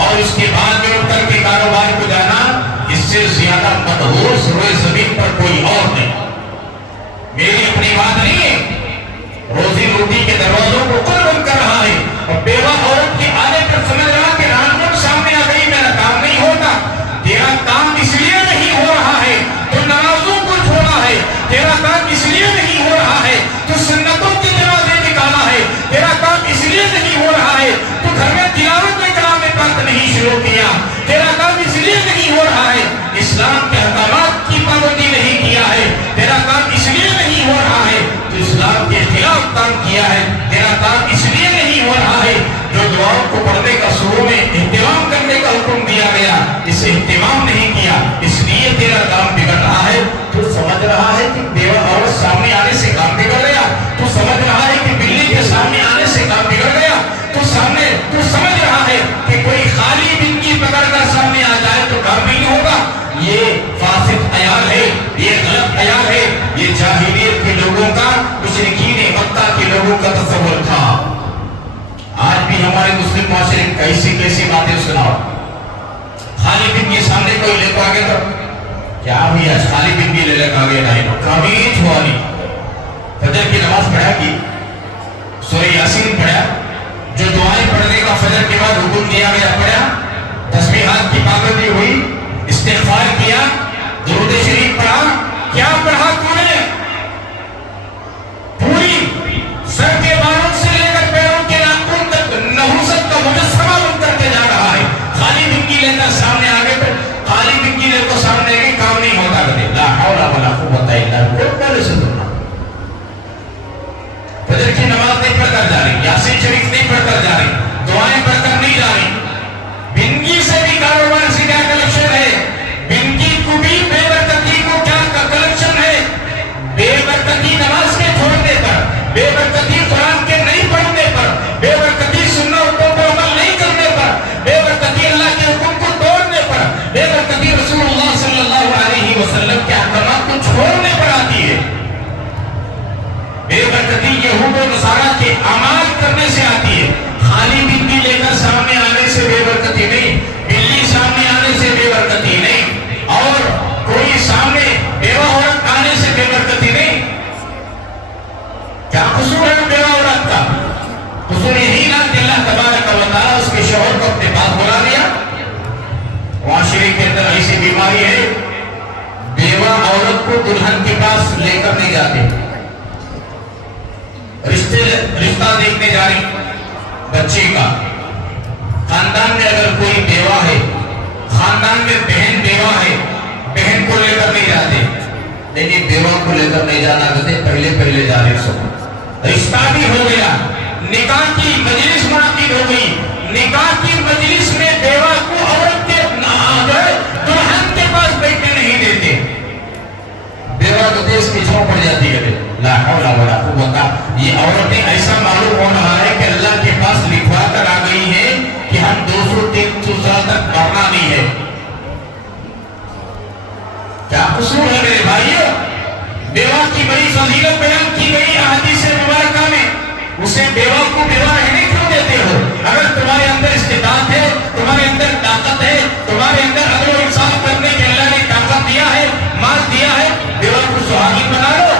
اور اس کے بعد میں اٹھ کر کے کاروبار کو جانا، اس سے زیادہ منحوس روئے زمین پر کوئی اور نہیں۔ میری اپنی بات نہیں ہے، روزی روٹی کے دروازوں کو کل بند کر رہا ہے، اور بیوہ عورت کے آنے پر سمجھ رہا کہ رانمون سامنے آ گئی، میرا کام نہیں ہوتا۔ تیرا کام اس لیے نہیں ہو رہا ہے تو نمازوں کو چھوڑا ہے، تیرا کام اس لیے نہیں ہو رہا ہے تو سنتوں کے دروازے نکالا ہے، تیرا کام اس لیے نہیں ہو رہا ہے تو گھر میں تلاوت میں کلام پاک نہیں شروع کیا، تیرا کام اس لیے نہیں ہو رہا ہے اسلام کے احکامات کی پابندی نہیں کیا ہے، تیرا کام اس لیے نہیں ہو رہا ہے تو اسلام کے خلاف کام کیا ہے، تیرا کام اس لیے نہیں ہو رہا ہے جو دعاؤں کو پڑھنے کا شروع میں اہتمام کرنے کا حکم دیا گیا اسے اہتمام نہیں کیا، اس لیے تیرا کام بگڑ رہا ہے۔ تو سمجھ رہا ہے کہ بیوہ عورت سامنے آنے سے کام بگڑ گیا، تو سمجھ رہا ہے کہ بلی کے سامنے آنے سے کام بگڑ گیا، تو سمجھ رہا ہے کہ کوئی خالی بنگی پکڑ کر سامنے آ جائے تو کام بھی نہیں ہوگا۔ یہ فاسد خیال ہے، یہ غلط خیال ہے، یہ جاہلیت کے لوگوں کا، مشرکین مکہ کے لوگوں کا تصور تھا۔ آج بھی ہمارے مسلم معاشرے کیسی کیسی باتیں سناؤ، خالی بنگی سامنے کوئی لے کو آگے تو کیا بھی آج خالی بنگی لے لے آگے نہیں تو کبھی چھوا نہیں۔ فجر کی نماز پڑھا کی، سورہ یاسین پڑھا، جو دعائیں پڑھنے کا فجر کے بعد حکم دیا گیا پڑھا، تسبیحات کی پابندی ہوئی، استغفار کیا، درود شریف پڑھا، کیا پڑھا تو نے؟ ڈر کو پہلے سے کرنا. فجر کی نماز نہیں پڑھ کر جا رہی, یاسین شریف نہیں پڑھ کر جا رہی, دعائیں پڑھ کر نہیں جا رہی. بنگی سے بھی کاروبار سے کیا کلیکشن ہے, بنگی کو بھی بے برکتی کو کیا کلیکشن ہے. بے برکتی نماز کے چھوڑنے پر, بے برکتی قرآن کے نہیں پڑھنے پر, بے برکتی سنتوں پر عمل نہیں کرنے پر, بے برکتی اللہ کے حکم کو توڑنے پر, بے برکتی رسول اللہ صلی اللہ علیہ وسلم کے احکامات کو چھوڑنے پر آتی ہے. بے برکتی یہود و نصارہ کے اعمال کرنے سے آتی ہے. خالی بنگی لے کر سامنے آنے سے بے برکتی نہیں, بلی سامنے آنے سے بے برکتی نہیں, اور کوئی سامنے بیوہ عورت آنے سے بے برکتی نہیں. کیا قصور ہے بیوہ عورت کا؟ قصور یہی نہ کہ اللہ تبارک و تعالیٰ اس کے شوہر کو اپنے پاس بلا لیا. معاشرے کے اندر ایسی بیماری ہے, بیوہ عورت کو دلہن کے پاس لے کر نہیں جاتے. رشتہ دیکھنے جا رہی بچے کا, خاندان میں اگر کوئی بیوہ ہے, خاندان میں بہن بیوہ ہے, بہن کو لے کر نہیں جاتے. نہیں, بیوہ کو لے کر نہیں جانا کہتے, پہلے جا رہے سو. رشتہ بھی ہو گیا, نکاح کی مجلس منعقد ہو گئی, نکاح کی مجلس میں بیوہ کو عورت کے دلہن کے پاس بیٹھنے نہیں دیتے. بیوہ کو دیس کی چھوڑ پڑ جاتی ہے. لا حول ولا قوت. یہ عورتیں ایسا معلوم ہو رہا ہے کہ اللہ کے پاس لکھوا کر آ گئی ہیں کہ ہم 200-300 سال تک مرنا نہیں ہے. کیا قصور ہے میرے بھائیو؟ بیوہ کی بڑی فضیلت بیان کی گئی احادیث مبارکہ میں. اسے بیوہ کو بیوہ رہنے کیوں دیتے ہو؟ اگر تمہارے اندر استطاعت ہے, تمہارے اندر طاقت ہے, تمہارے اندر عدل و انصاف کرنے کے اللہ نے طاقت دیا ہے, مال دیا ہے, بیوہ کو سہاگن بنا لو.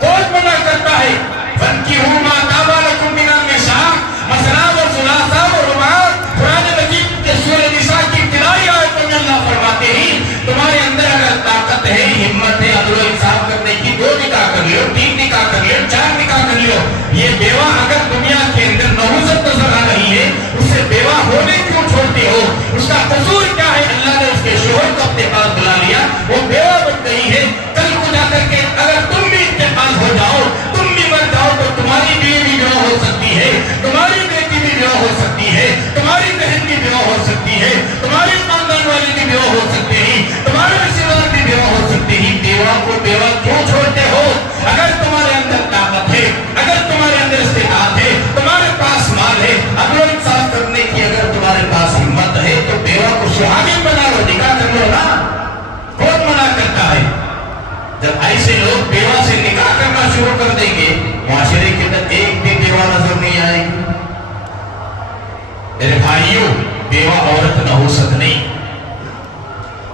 کون منع کرتا ہے؟ فَانْكِحُوا مَا طَابَ لَكُم مِّنَ النِّسَاءِ مَثْنَىٰ وَثُلَاثَ وَرُبَاعَ. قرآن مجید کے سورہ نساء کی ابتدائی آیتوں میں اللہ فرماتے ہیں تمہارے اندر اگر طاقت ہے, ہمت ہے عدل و انصاف کرنے کی, 2 نکاح کر لو, 3 نکاح کر لو, 4 نکاح کر لو. یہ بیوہ اگر دنیا کے اندر نحوست نظر آ رہی ہے, اسے بیوہ ہونے کیوں چھوڑتے ہو؟ اس کا قصور کیا ہے؟ اللہ نے اس کے شوہر کو اپنے پاس بلا لیا, وہ بیوہ بن گئی ہے. کل کو جا کر کے اگر تم بھی انتقال ہو جاؤ, تم بھی مر جاؤ, تو تمہاری بیوی بھی بیوہ ہو سکتی ہے, تمہاری بیٹی بھی بیوہ ہو سکتی ہے, تمہاری بہن بھی بیوہ ہو سکتی ہے, تمہاری خاندان والی بھی بیوہ ہو سکتے ہیں, تمہارے رشتے دار بھی بیوہ ہو سکتے ہیں. بیوہ کو بیوہ کیوں چھوڑتے ہو؟ اگر تمہارے اندر طاقت ہے, اگر تمہارے اندر استطاعت ہے, تمہارے پاس مال ہے, عدل و انصاف کرنے کی اگر تمہارے پاس ہمت ہے, تو بیوہ کو سہاگن بنا لو, نکاح کر لو نا. کون منع کرتا ہے؟ جب ایسے لوگ بیوہ سے نکاح کرنا شروع کر دیں گے, معاشرے کے اندر ایک بھی بیوہ نظر نہیں آئے گی. میرے بھائیوں, بیوہ عورت نحوست نہیں,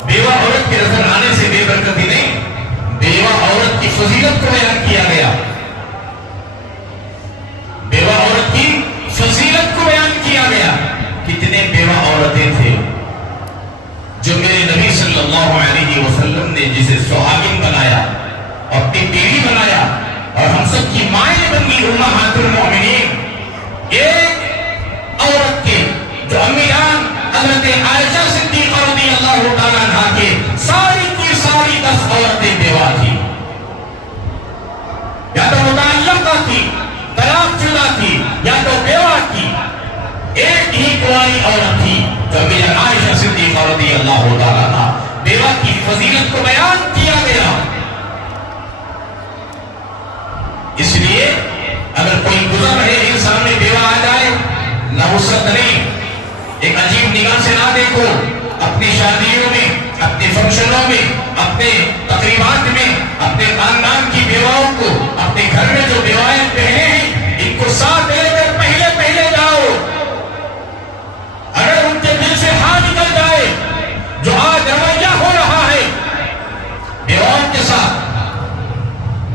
بیوہ عورت کے نظر آنے سے بے برکتی نہیں, بیوہ عورت کی فضیلت کو بیان کیا گیا. بیوہ عورت کی فضیلت کو بیان کیا گیا. کتنے بیوہ عورتیں تھے جو میرے نبی صلی اللہ علیہ وسلم نے جسے سہاگن بنایا, اپنی بیوی بنایا, اور ہم سب کی مائیں بن گئی امہات المؤمنین. ایک عورت کے جو امیران حضرت عائشہ صدیقہ رضی اللہ تعالیٰ عنہا کے ساری کی ساری 10 عورتیں بیوہ تھی, یا تو متعلقہ تھی, طلاق شدہ تھی, یا تو بیوہ تھی. ایک ہی کنواری عورت تھی جو امیران عائشہ صدیقہ رضی اللہ تعالیٰ عنہا. بیوہ کی فضیلت کو بیان کیا گیا. اس لیے اگر کوئی گزر رہے ان سامنے بیوہ آ جائے, نحوست نہیں, ایک عجیب نگاہ سے نہ دیکھو. اپنی شادیوں میں, اپنے فنکشنوں میں, اپنے تقریبات میں اپنے خاندان کی بیواؤں کو, اپنے گھر میں جو بیوائیں بہنیں ہیں, ان کو ساتھ لے کر پہلے جاؤ. اگر ان کے دل سے ہاں نکل جائے جو آج رویہ ہو رہا ہے بیواؤں کے ساتھ,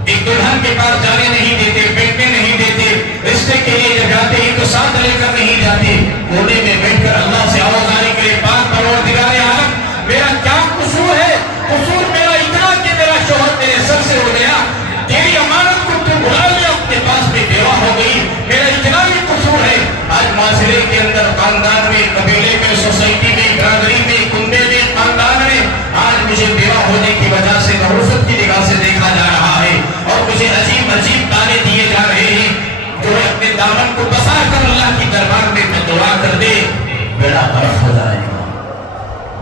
ایک دلہن کے پاس جانے نہیں دیتے, بیٹھنے نہیں دیتے, رشتے کے لیے جب جاتے ہیں تو ساتھ لے کر نہیں جاتے, کونے میں بیٹھ کر اللہ سے آوازانی کے لیے, پاک پروردگار عالم میرا کیا قصور ہے؟ قصور میرا اتنا کہ میرا شوہر میرے سر سے ہو گیا, تیری امانت کو تو بلا لیا, اپنے پاس میں بیوہ ہو گئی, میرا اتنا بھی قصور ہے. آج معاشرے کے اندر, خاندان میں, قبیلے میں, سوسائٹی میں, برادری میں, کنبے میں, خاندان میں, آج مجھے بیوہ ہونے کی وجہ سے نحوست کی نگاہ سے دیکھا جائے. سے عجیب عجیب تانے دیے جا رہے ہیں، جو اپنے دامن کو پسار کر اللہ کی دربار میں دعا کر دے، بیڑا غرق ہو جائے گا،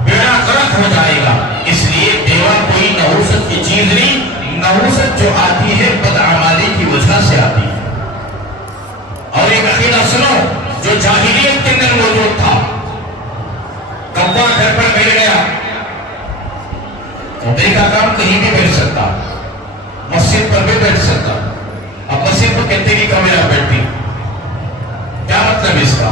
بیڑا غرق ہو جائے گا۔ اس لیے بیوہ کوئی نحوست کی چیز نہیں، نحوست جو آتی ہے بدعمالی کی وجہ سے آتی ہے۔ اور ایک عقیدہ سنو جو جاہلیت کے اندر موجود تھا، کبا گھر پر بیٹھ گیا، کبے کا کام کہیں بھی بیٹھ سکتا، مسجد پر بھی بیٹھ سکتا۔ اب مسجد کو کہتے کہ کبیرہ بیٹھتی، کیا مطلب اس کا؟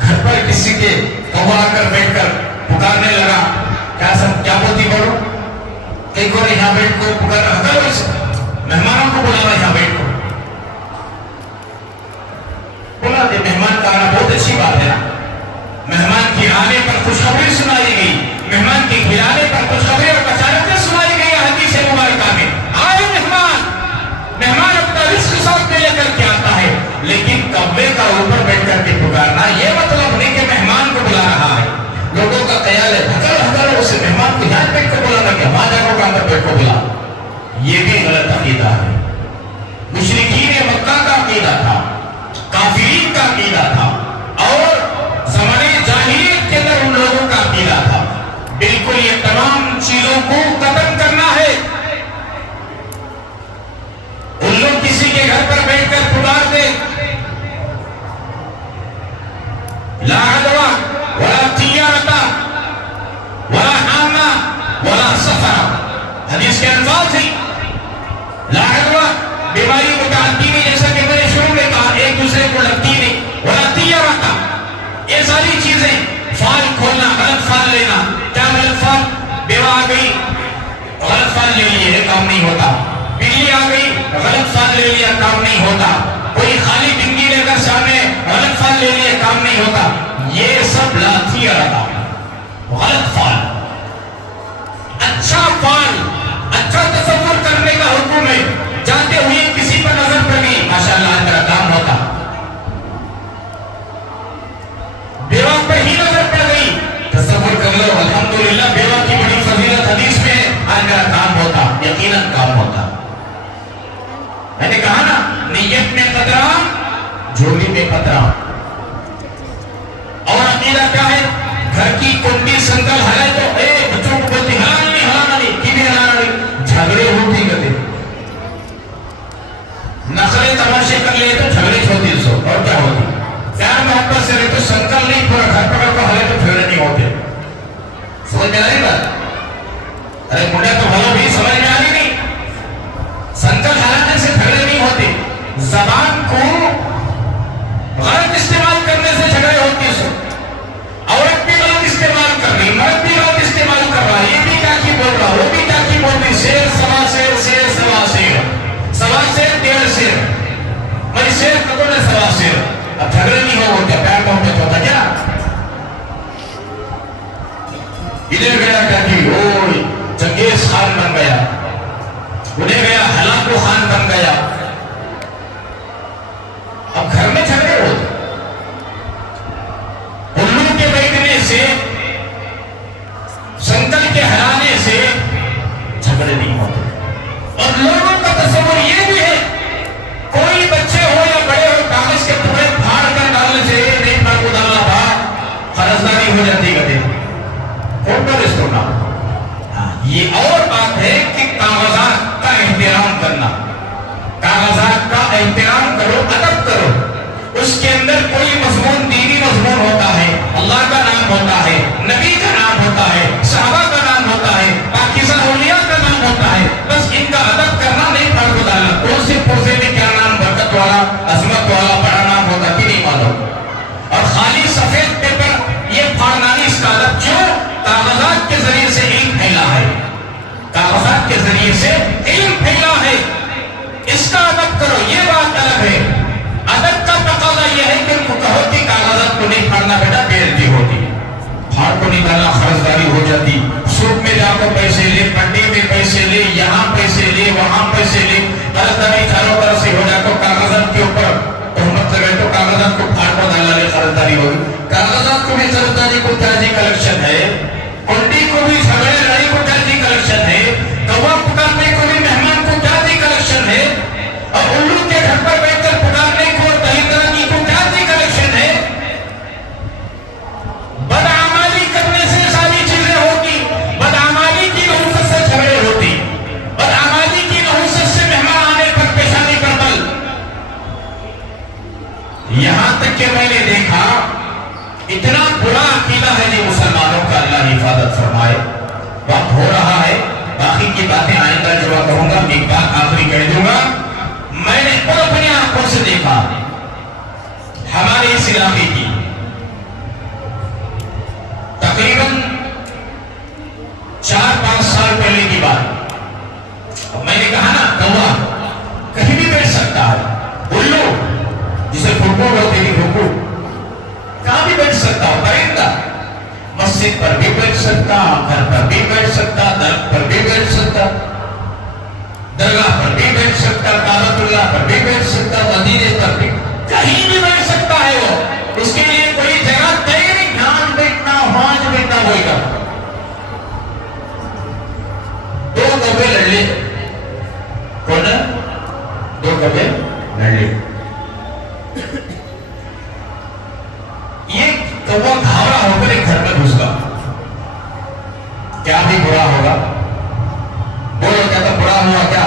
گھر پر کسی کے کبا آ کر بیٹھ کر پکارنے لگا، کیا بولتی بولو؟ ایک اور یہاں بیٹھ کو پکارا، مہمانوں کو بلانا یہاں بیٹھ کو بولا دے۔ مہمان کا آنا بہت اچھی بات ہے نا، مہمان کے آنے پر خوشخبری سنائی گئی، مہمان کے کھلانے پر خوشخبری اور بشارتیں سنائی گئی حدیث مبارکہ میں۔ آئے مہمان، مہمان اپنا رزق ساتھ میں لے کر کے آتا ہے، لیکن کبے کا اوپر بیٹھ کر کے پکارنا یہ مطلب نہیں کہ مہمان کو بلا رہا ہے۔ لوگوں کا خیال ہے بھگل اسے مہمان کو یہاں بیٹھ کو بلانا، کہ وہاں جا کر اندر بیٹھ کو بلا، یہ بھی غلط عقیدہ ہے۔ مشرکین مکہ کا عقیدہ تھا، کافرین کا عقیدہ تھا، اور زمانے جاہلیت کے اندر ان لوگوں کا عقیدہ تھا۔ بالکل یہ تمام چیزوں کو ختم کرنا ہے۔ ان لوگ کسی کے گھر پر بیٹھ کر پکار دے، لا عدوہ ولا تیارتا ولا حامہ ولا سفر، حدیث کے الفاظ ہیں۔ لا عدوہ بیماری متعدی نہیں، جیسا کہ میں نے شروع میں کہا، ایک دوسرے کو لگتی نہیں، ولا تیارتا، یہ ساری چیزیں، فال کھولنا، غلط فال لینا، کیا غلط فال؟ بیوہ آ گئی، غلط فال لے لیے، کام نہیں ہوتا۔ بلی آ گئی، غلط فال لے لیا، کام نہیں ہوتا۔ کوئی خالی بنگی لے کر سامنے، غلط فال لے لیے، کام نہیں ہوتا۔ یہ سب لا تیارتا، غلط فال۔ اچھا فال، اچھا تصور کرنے کا حکم ہے۔ جاتے ہوئے کسی پر نظر پڑ گئی، ماشاءاللہ تیرا کام ہوتا۔ بیوہ پر ہی نظر پڑ گئی، تصور کر لو الحمدللہ بیوہ کی بڑی فضیلت حدیث میں ہے، آج میرا کام ہوتا، یقیناً کام ہوتا۔ میں نے کہا نا، نیت میں قطرہ، جھولی میں قطرہ۔ اور عقیدہ کیا ہے؟ گھر کی کنڈی سنکل ہلائے تو بچوں کو بولتی ہلانا نہیں، ہلانا نہیں، کی بھی ہلانا نہیں، جھگڑے ہوتی گتے، نخرے تماشے کر لیے تو جھگڑے ہوتی سو، اور کیا ہوتی؟ پیار محبت سے رہے تو سنکل نہیں، پورا گھر پکڑ کو ہلے تو پھیڑے نہیں ہوتے۔ سمجھ میں آ رہی بات؟ ارے منڈے تو بھلو بھی سمجھ میں آ رہی نہیں، سنکل ہلانے سے جھگڑے نہیں ہوتے، زبان کو غلط استعمال کرنے سے جھگڑے ہوتے سو۔ عورت بھی غلط استعمال کر رہی، مرد بھی غلط استعمال کر رہا، یہ بھی کیا کی بول رہا، وہ بھی کیا کی بول رہی، شیر سوا شیر، شیر سوا شیر، سوا شیر ڈیڑھ شیر، میں شیر کتوں نے سوا شیر۔ اب جھگڑے نہیں ہو کیا پیار محبت ہوتا کیا؟ ادھر گیا کیا کہ اوہ چنگیز خان بن گیا، انہیں گیا ہلاکو خان بن گیا۔ اب گھر میں جھگڑے ہوتے، الو کے بیٹھنے سے، سنکل کے ہلانے سے جھگڑے نہیں ہوتے۔ اور لوگوں کا تصور یہ بھی ہے، کوئی بچے ہو یا بڑے ہو، کاغذ کے ٹکڑے پھاڑ کر ڈالنے سے نہیں پر کو ڈالنا بھاڑ قرضداری ہو جاتی گدے، فوٹو رسٹو نہ۔ یہ اور بات ہے کہ کاغذات کا احترام کرنا، کاغذات کا احترام کرو، ادب کرو۔ اس کے اندر کوئی مضمون، دینی مضمون ہوتا ہے، اللہ کا نام ہوتا ہے، نبی کا نام ہوتا ہے، صحابہ کا نام ہوتا ہے، پاکیزہ اولیاء کا نام ہوتا ہے، بس ان کا ادب کرنا نہیں پڑھ کو ڈالنا۔ کون سے پرزے میں کیا نام، برکت والا، عظمت والا بڑا نام ہوتا کہ نہیں معلوم۔ اور خالی سفید پیپر یہ پھاڑنا نہیں، اس کا ادب کیوں؟ کاغذات کے ذریعے سے علم پھیلا ہے، کاغذات کے ذریعے سے علم پھیلا ہے، اس کا ادب کرو، یہ بات الگ ہے۔ ادب کا تقاضا یہ ہے کہ ان کو کہو کہ کاغذات کو نہیں پھاڑنا بیٹا، بے عزتی ہوتی، پھاڑ کو نکالنا قرضداری ہو جاتی، کہ میں نے دیکھا اتنا برا عقیدہ ہے جی مسلمانوں کا، اللہ حفاظت فرمائے۔ وقت ہو رہا ہے، باقی کی باتیں آئندہ جب کہوں گا، ایک بات آخری کہہ دوں گا، میں نے خود اپنی آنکھوں سے دیکھا ہمارے اس علاقے کی تقریباً 4-5 سال پہلے کی بات، میں نے کہا نا کوا کہیں بھی بیٹھ سکتا ہے، الو جسے پھپھوڑ ہوتی تھی، پھپھوڑ کہاں بھی بیٹھ سکتا ہو، پرندہ مسجد پر بھی بیٹھ سکتا، گھر پر بھی بیٹھ سکتا، درخت پر بھی بیٹھ سکتا، درگاہ پر بھی بیٹھ سکتا، کعبۃ اللہ پر بھی بیٹھ سکتا، مدینے پر بھی، کہیں بھی بیٹھ سکتا ہے وہ، اس کے لیے کوئی جگہ طے نہیں، یہاں بیٹھنا وہاں بیٹھنا ہوئے گا۔ 2 کبے لڑے، کون ہے 2 کبے لڑے، یہ کوا گھاوڑا ہو کر ایک گھر میں گھس گیا، کیا بھی برا ہوگا، بولو کیا تو برا ہوا کیا؟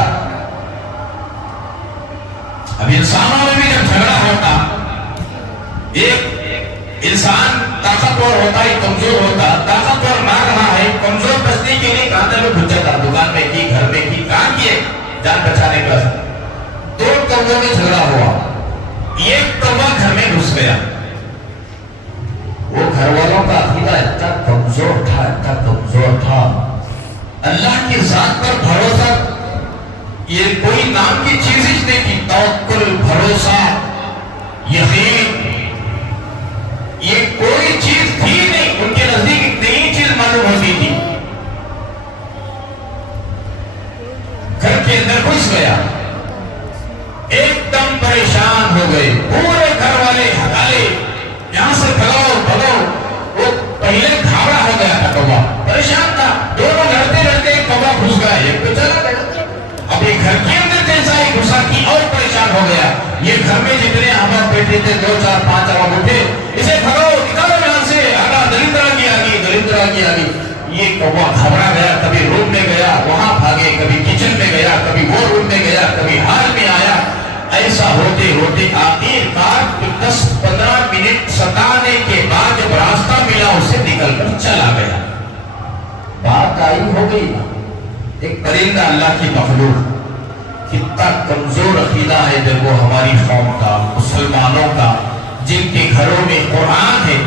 اب انسانوں میں بھی جب جھگڑا ہوتا، ایک انسان طاقتور ہوتا ہے کمزور ہوتا، طاقتور مار رہا ہے، کمزور بچنے کے لیے کہاں تک گھس جاتا، دکان میں کی، گھر میں کی، کام کیے جان بچانے کا۔ 2 کووں میں جھگڑا ہوا، ایک کوا گھر میں گھس گیا، وہ گھر والوں کا عقیدہ اتنا کمزور تھا، اتنا کمزور تھا، اللہ کی ذات پر بھروسہ یہ کوئی نام کی چیز ہی نہیں تھی، توکل، بھروسہ، یقین، یہ کوئی چیز تھی نہیں، ان کے نزدیک ایک نئی چیز معلوم ہوتی تھی۔ گھر کے اندر گھس گیا، ایک دم پریشان ہو گئے، پورے گھر والے ہٹالے، یہاں سے بھگو بھگو، وہ پہلے گھاوڑا ہو گیا تھا کوا، پریشان تھا، دونوں لڑتے لڑتے کوا گھس گیا، ایک تو چلا گیا، اب یہ گھر کے اندر جیسا ہی گھسا کی اور پریشان ہو گیا، یہ گھر میں جتنے احمد بیٹھے تھے 2 4 5 عوام اٹھے، اسے بھگو نکالو یہاں سے، آگا دلندرا کی آگی، دلندرا کی آگی، یہ کوا گھبرا گیا، کبھی روم میں گیا وہاں بھاگے، کبھی کچن میں گیا، کبھی وہ روم میں گیا، کبھی ہال میں آیا، ایسا ہوتے ہوتے آخر کار 10-15 منٹ ستانے کے بعد جب راستہ ملا اسے نکل کر چلا گیا۔ بات آئی ہو گئی، ایک پرندہ اللہ کی مخلوق، کتنا کمزور عقیدہ ہے جب وہ ہماری قوم کا، مسلمانوں کا، جن کے گھروں میں قرآن ہے،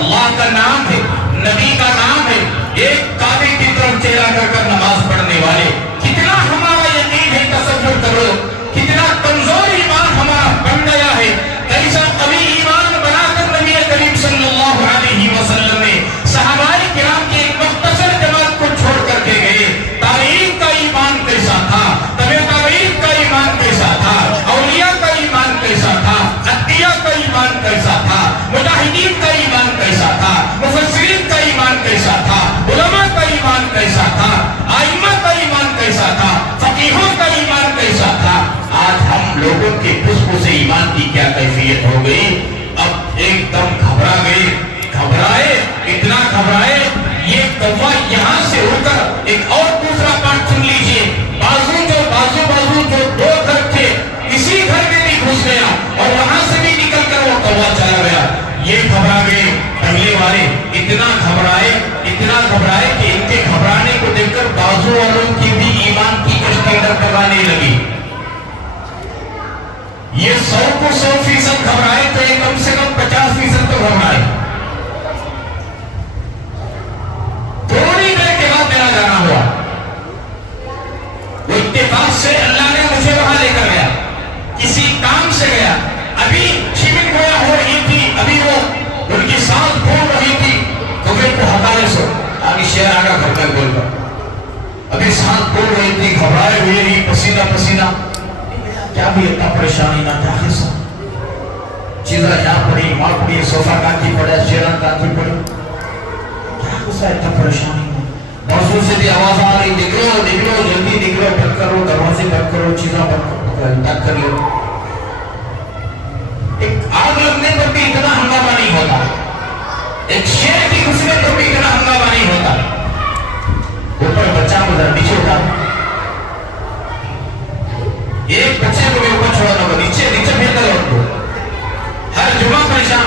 اللہ کا نام ہے، نبی کا نام ہے، ایک کعبے کی طرف چہرہ کر کر نماز پڑھنے والے، کتنا ہمارا یقین ہے، تصور کرو کتنا کمزور ایمان ہمارا بن گیا ہے، کیسا قوی ایمان بنا کر نبی کریم صلی اللہ علیہ وسلم نے صحابہ کرام کی ایک مختصر جماعت کو چھوڑ کر کے گئے۔ تابعین کا ایمان کیسا تھا، تبع تابعین کا ایمان کیسا تھا، اولیاء کا ایمان کیسا تھا، اتقیاء کا ایمان کیسا تھا، مجاہدین کا ایمان کیسا تھا، مفسرین کا ایمان کیسا تھا، علماء کا ایمان کیسا تھا، ائمہ کا ایمان کیسا تھا، فقیہوں کا ایمان کیسا تھا۔ آج ہم لوگوں کے خوشبو سے ایمان کی کیا کیفیت ہو گئی، اب ایک دم گھبرا گئے، گھبرائے، اتنا گھبرائے، یہ کوا یہاں سے ہو کر ایک اور دوسرا پارٹ سن لیجئے، بازو جو 2 گھر تھے، اسی گھر میں بھی گھس گیا اور وہاں سے بھی نکل کر وہ کوا چلا گیا۔ یہ گھبرا گئے، پہلے والے اتنا گھبرائے کہ ان کے گھبرانے کو دیکھ کر بازو والوں کی بھی ایمان کی کشتی ڈگمگانے لگی۔ یہ 100 کو 100% گھبرائے تو یہ کم سے کم 50% تو گھبرائے۔ تھوڑی دیر کے بعد میرا جانا ہوا، وہ اتفاق سے اللہ نے مجھے وہاں لے کر گیا، کسی کام سے گیا، ابھی شیمن گویا ہو رہی تھی، ابھی وہ ان کی سانس پھول رہی تھی، تو پھر کو ہٹانے سے آگے شہر آگا گھر میں بول کر، ابھی سانس پھول رہی تھی، گھبرائے ہوئے رہی، پسینہ پسینہ، کیا بھی اتنا پریشانی نہ کیا حصہ، چیزیں یہاں پڑی، وہاں پڑی، صوفہ کانچی پڑا، شیران کانچی پڑی، کیا حصہ اتنا پریشانی ہے، موضوع سے بھی آواز آ رہی، نکلو نکلو جلدی نکلو، بند کرو دروازے، بند کرو چیزیں، بند کر لو۔ ایک آگ لگنے پر بھی اتنا ہنگامہ نہیں ہوتا، ایک شیر کی گھسنے پر بھی اتنا ہنگامہ نہیں ہوتا، اوپر بچہ گزر نیچے ہوتا، ایک بچے کو بھی اوپر چھوڑا نہ، نیچے پھر کر لوٹ کو، ہر جمعہ پریشان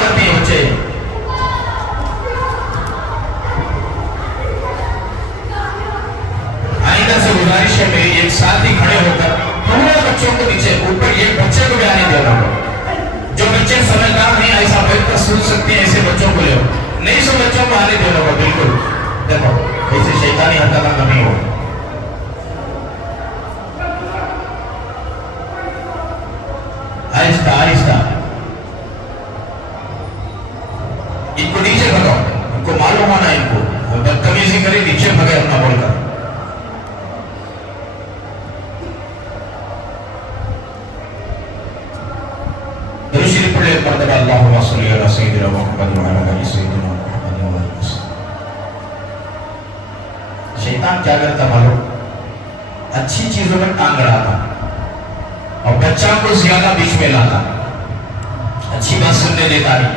درود شریف پڑھ لیں مرتبہ اللہم صلی علی سیدنا محمد وعلی آل سیدنا محمد وعلی وسلم۔ شیطان کیا کرتا معلوم؟ اچھی چیزوں میں ٹانگ اڑاتا اور بچہ کو زیادہ بیچ میں لاتا، اچھی بات سننے دیتا نہیں۔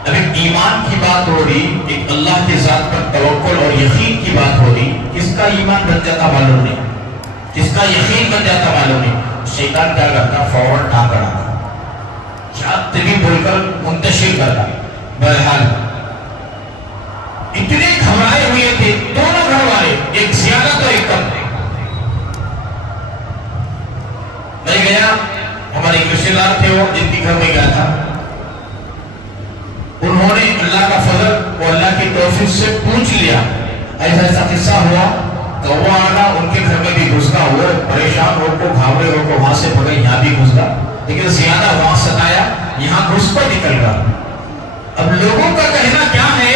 اب ایک ایمان کی بات ہو رہی، ایک اللہ کی ذات پر توکل اور یقین کی بات ہو رہی، کس کا ایمان بن جاتا معلوم نہیں، کس کا یقین بن جاتا معلوم نہیں۔ شیطان کیا کرتا؟ فوراً ٹانگ اڑاتا، بھی بول کر منتشر کرتا۔ بہرحال اتنے گھبرائے ہوئے تھے دونوں گھر والے، ایک زیادہ تو ایک کم۔ میں گیا، ہمارے ایک رشتے دار تھے وہ جن کے گھر میں گیا تھا، انہوں نے اللہ کا فضل اور اللہ کی توفیق سے پوچھ لیا ایسا ایسا قصہ ہوا، کوا آنا ان کے گھر میں بھی گھس گا، وہ پریشان ہو کو گھاوڑے ہو کو وہاں سے پکڑے یہاں بھی گھس گا، لیکن زیادہ وہاں ستایا یہاں گھس پر نکل گا۔ اب لوگوں کا کہنا کیا ہے،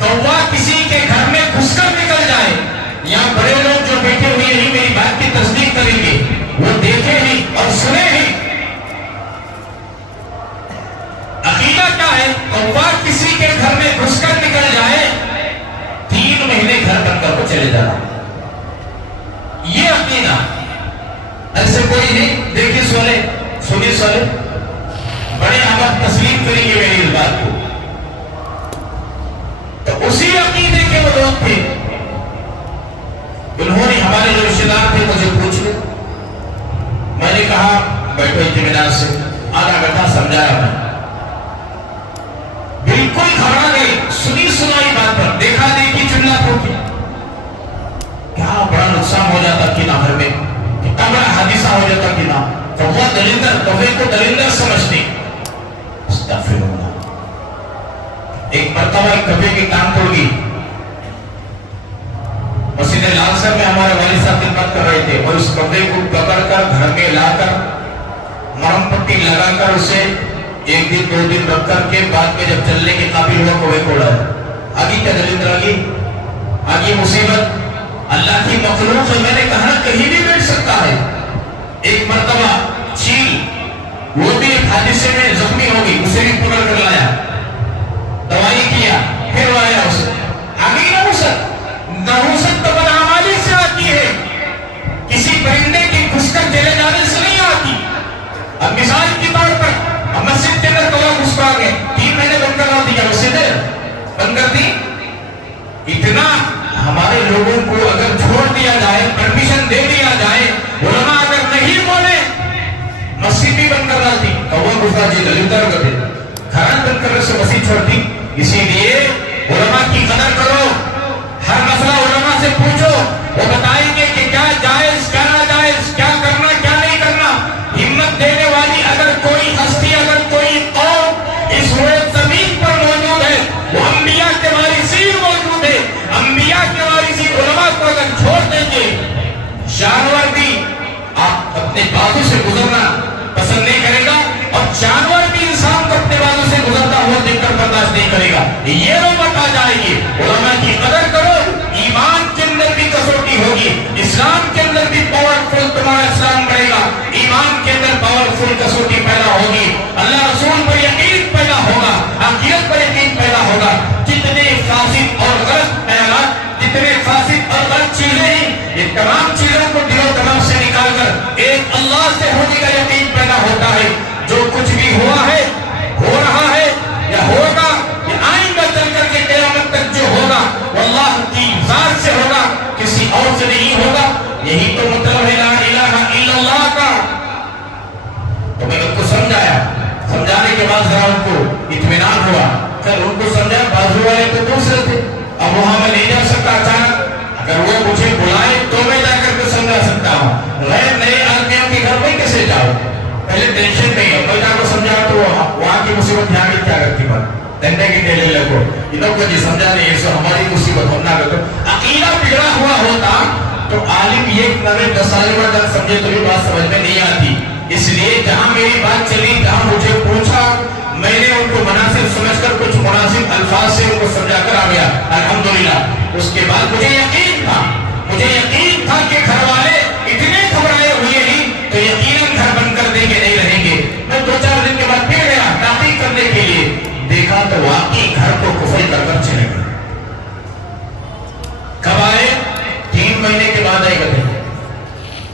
کوا کسی کے گھر میں گھس کر نکل جائے، یہاں بڑے لوگ جو بیٹھے ہوئے ہی میری بات کی تصدیق کریں گے، وہ دیکھے ہی اور سنے ہی۔ عقیدہ کیا ہے؟ کوا کسی کے گھر میں گھس کر نکل جائے، 3 مہینے گھر بن کر کو چلے جانا، یہ عقیدہ۔ ایسے کوئی نہیں دیکھی سولے سنی سولے بڑے احمد تسلیم کریں گے میری اس بات کو، تو اسی عقیدے کے وہ لوگ تھے۔ انہوں نے ہمارے جو رشتے دار تھے مجھے پوچھ لے، میں نے کہا بیٹھو اطمینان سے، آدھا گھنٹہ سمجھایا میں، بالکل گھبرا گئے سنی سنائی بات پر، دیکھا دیکھی چلا ٹھوکی، کیا بڑا نقصان ہو جاتا کہ نہ گھر میں، کتنا بڑا حادثہ ہو جاتا کہ نہ، تو وہ دلندر کوے کو دلندر سمجھتے۔ استغفر اللہ۔ ایک مرتبہ ایک کبے کی ٹانگ توڑ گئی، مسجد لال صاحب میں ہمارے والد صاحب خدمت کر رہے تھے، اور اس کبے کو پکڑ کر گھر میں لا کر مرہم پٹی لگا کر اسے 1 دن 2 دن رکھ کر کے بعد میں جب چلنے کے قابل ہوا کوے کو اڑایا۔ آگی کیا دلندر آگی مصیبت، اللہ کی مخلوق ہے، میں نے کہا کہیں بھی بیٹھ سکتا ہے۔ ایک مرتبہ چیل، وہ بھی ایک حادثے میں زخمی ہو گئی، اسے بھی پکڑ کر لایا، دوائی کیا، پھر لایا اسے۔ آگے نحوست تو بدعمالی سے آتی ہے، کسی پرندے کی گھس کر چلے جانے سے نہیں آتی۔ اب مثال کے طور پر مسجد کے اندر کوا گھس پا گئے، 3 مہینے بند کرا دیا، مسجد بند کر دی۔ اتنا ہمارے لوگوں کو اگر چھوڑ دیا جائے، پرمیشن دے دیا جائے، علماء اگر نہیں بولے، مسجد بھی بند کرنا تھی، کوا گھسا جی دلندر کر دے، گھران بند کرنے سے مسجد چھوڑتی۔ اسی لیے علماء کی قدر کرو، ہر مسئلہ علماء سے پوچھو، وہ بتائیں گے کہ کیا جائز کیا ناجائز، کیا کرنا کیا نہیں کرنا۔ ہمت دینے والی اگر کوئی ہستی، اگر کوئی قوم اس روئے زمین پر موجود ہے، وہ انبیاء کے وارثین موجود ہے۔ انبیاء کے وارثین علماء کو اگر چھوڑ دیں گے، جانور بھی آپ اپنے بازو سے گزرنا پسند نہیں کرے گا، اور جانور بھی انسان کو اپنے بازو سے گزرتا ہوا دیکھ کر برداشت نہیں کرے گا۔ یہ نوبت آ جائے گی، علماء کی قدر کرو، ایمان کے اندر بھی کسوٹی ہوگی، اسلام کے اندر بھی پاورفل تمہارا اسلام بڑھے گا، ایمان کے اندر پاورفل کسوٹی پیدا ہوگی، اللہ رسول پر یقین پیدا ہوگا، آخرت پر یقین پیدا ہوگا۔ جتنے فاسد اور غلط خیالات، جتنے فاسد اور غلط چیزیں ہیں، یہ تمام چیزوں کو دل و دماغ سے نکال کر ایک اللہ سے ہونے کا یقین پیدا ہوتا ہے۔ جو کچھ بھی ہوا ہے، ہو رہا ہے یا ہوگا، یہ آئندہ چل کر کے قیامت تک جو ہوگا وہ اللہ کی ذات سے ہوگا، کسی اور سے نہیں ہوگا۔ یہی تو مطلب ہے لا الہ الا اللہ کا۔ تو میں ان کو سمجھایا، سمجھانے کے بعد ذرا ان کو اطمینان ہوا، پھر ان کو سمجھا، بازو والے تو دوسرے تھے، اب وہاں میں نہیں جا سکتا اچانک، اگر وہ مجھے بلائے تو میں جا کر کے سمجھا سکتا ہوں، غیر نئے آدمیوں کے گھر میں کیسے جاؤ؟ پہلے ٹینشن نہیں ہے، میں جا کو سمجھا تو وہاں کی مصیبت یہاں کی کیا کرتی بات، دنڈے کی ٹیلے لگو، انہوں کو جی سمجھا نہیں، یہ سو ہماری مصیبت ہم نہ کرتے۔ عقیدہ بگڑا ہوا ہوتا تو عالم یہ 9-10 سال میں جب سمجھے تو بھی بات سمجھ میں نہیں آتی۔ اس لیے جہاں میری بات چلی، جہاں مجھے پوچھا، میں نے ان کو مناسب سمجھ کر کچھ مناسب الفاظ سے ان کو سمجھا کر آ گیا، الحمدللہ۔ اس کے بعد مجھے یقین تھا کہ گھر والے اتنے گھبرائے ہوئے ہی تو یقیناً گھر بند کر دیں گے، نہیں رہیں گے۔ میں 2-4 دن کے بعد کفر کر کر چلے گئے. کب آئے؟ 3 مہینے کے بعد آئے گئے.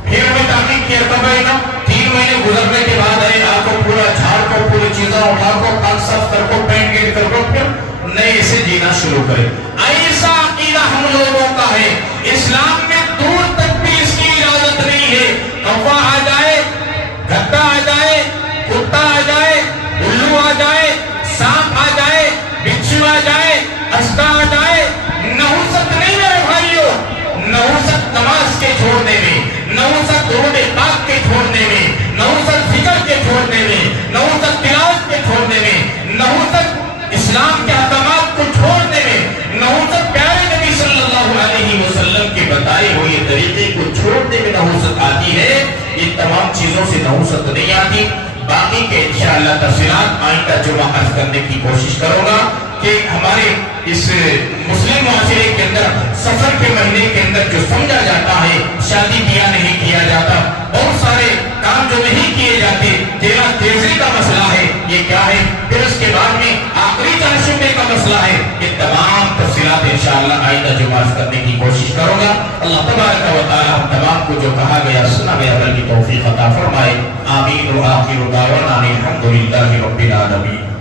پھر ہمیں تحقیق کیا کب آئے گا؟ 3 مہینے گزرنے کے بعد آئے. آپ کو پورا جھاڑ کو, پوری چیزیں اٹھا کو, پاک صاف کر کو, پینٹ گیٹ کر کو, پھر نئے سے جینا شروع کرے. ایسا عقیدہ ہم لوگوں کا ہے. اسلام میں دور تک بھی اس کی اجازت نہیں ہے. کوا آ جائے, گھٹا آ جائے, کتا آ جائے, الو آ جائے, سانپ آ جائے, بچھو آ جائے, استا آ جائے, نحوست نہیں میرے بھائیوں. نحوست نماز کے چھوڑنے میں, نحوست درود پاک کے چھوڑنے میں, نحوست ذکر کے چھوڑنے میں, نحوست تلاوت کے چھوڑنے میں, نحوست اسلام کے احکامات کو چھوڑنے میں, نحوست پیارے نبی صلی اللہ علیہ وسلم کے بتائے ہوئے طریقے کو چھوڑنے میں نحوست آتی ہے. یہ تمام چیزوں سے نحوست نہیں آتی. باقی کے انشاءاللہ تفصیلات آئندہ جمعہ عرض کرنے کی کوشش کروں گا کہ ہمارے اس مسلم معاشرے کے اندر سفر کے مہینے کے اندر جو سمجھا جاتا ہے شادی بیاہ نہیں کیا جاتا, بہت سارے کام جو نہیں کیے جاتے, تیرا تیزی کا مسئلہ ہے, یہ کیا ہے؟ پھر اس کے بعد میں آخری چاشمے کا مسئلہ ہے. یہ تمام تفصیلات انشاءاللہ آئندہ جمعہ عرض کرنے کی کوشش کروں گا. اللہ تبارک و تعالی ہم تمام کو جو کہا گیا سنا گیا عمل کی توفیق عطا فرمائے. آمین. و آخر دعوانا الحمدللہ رب العالمین.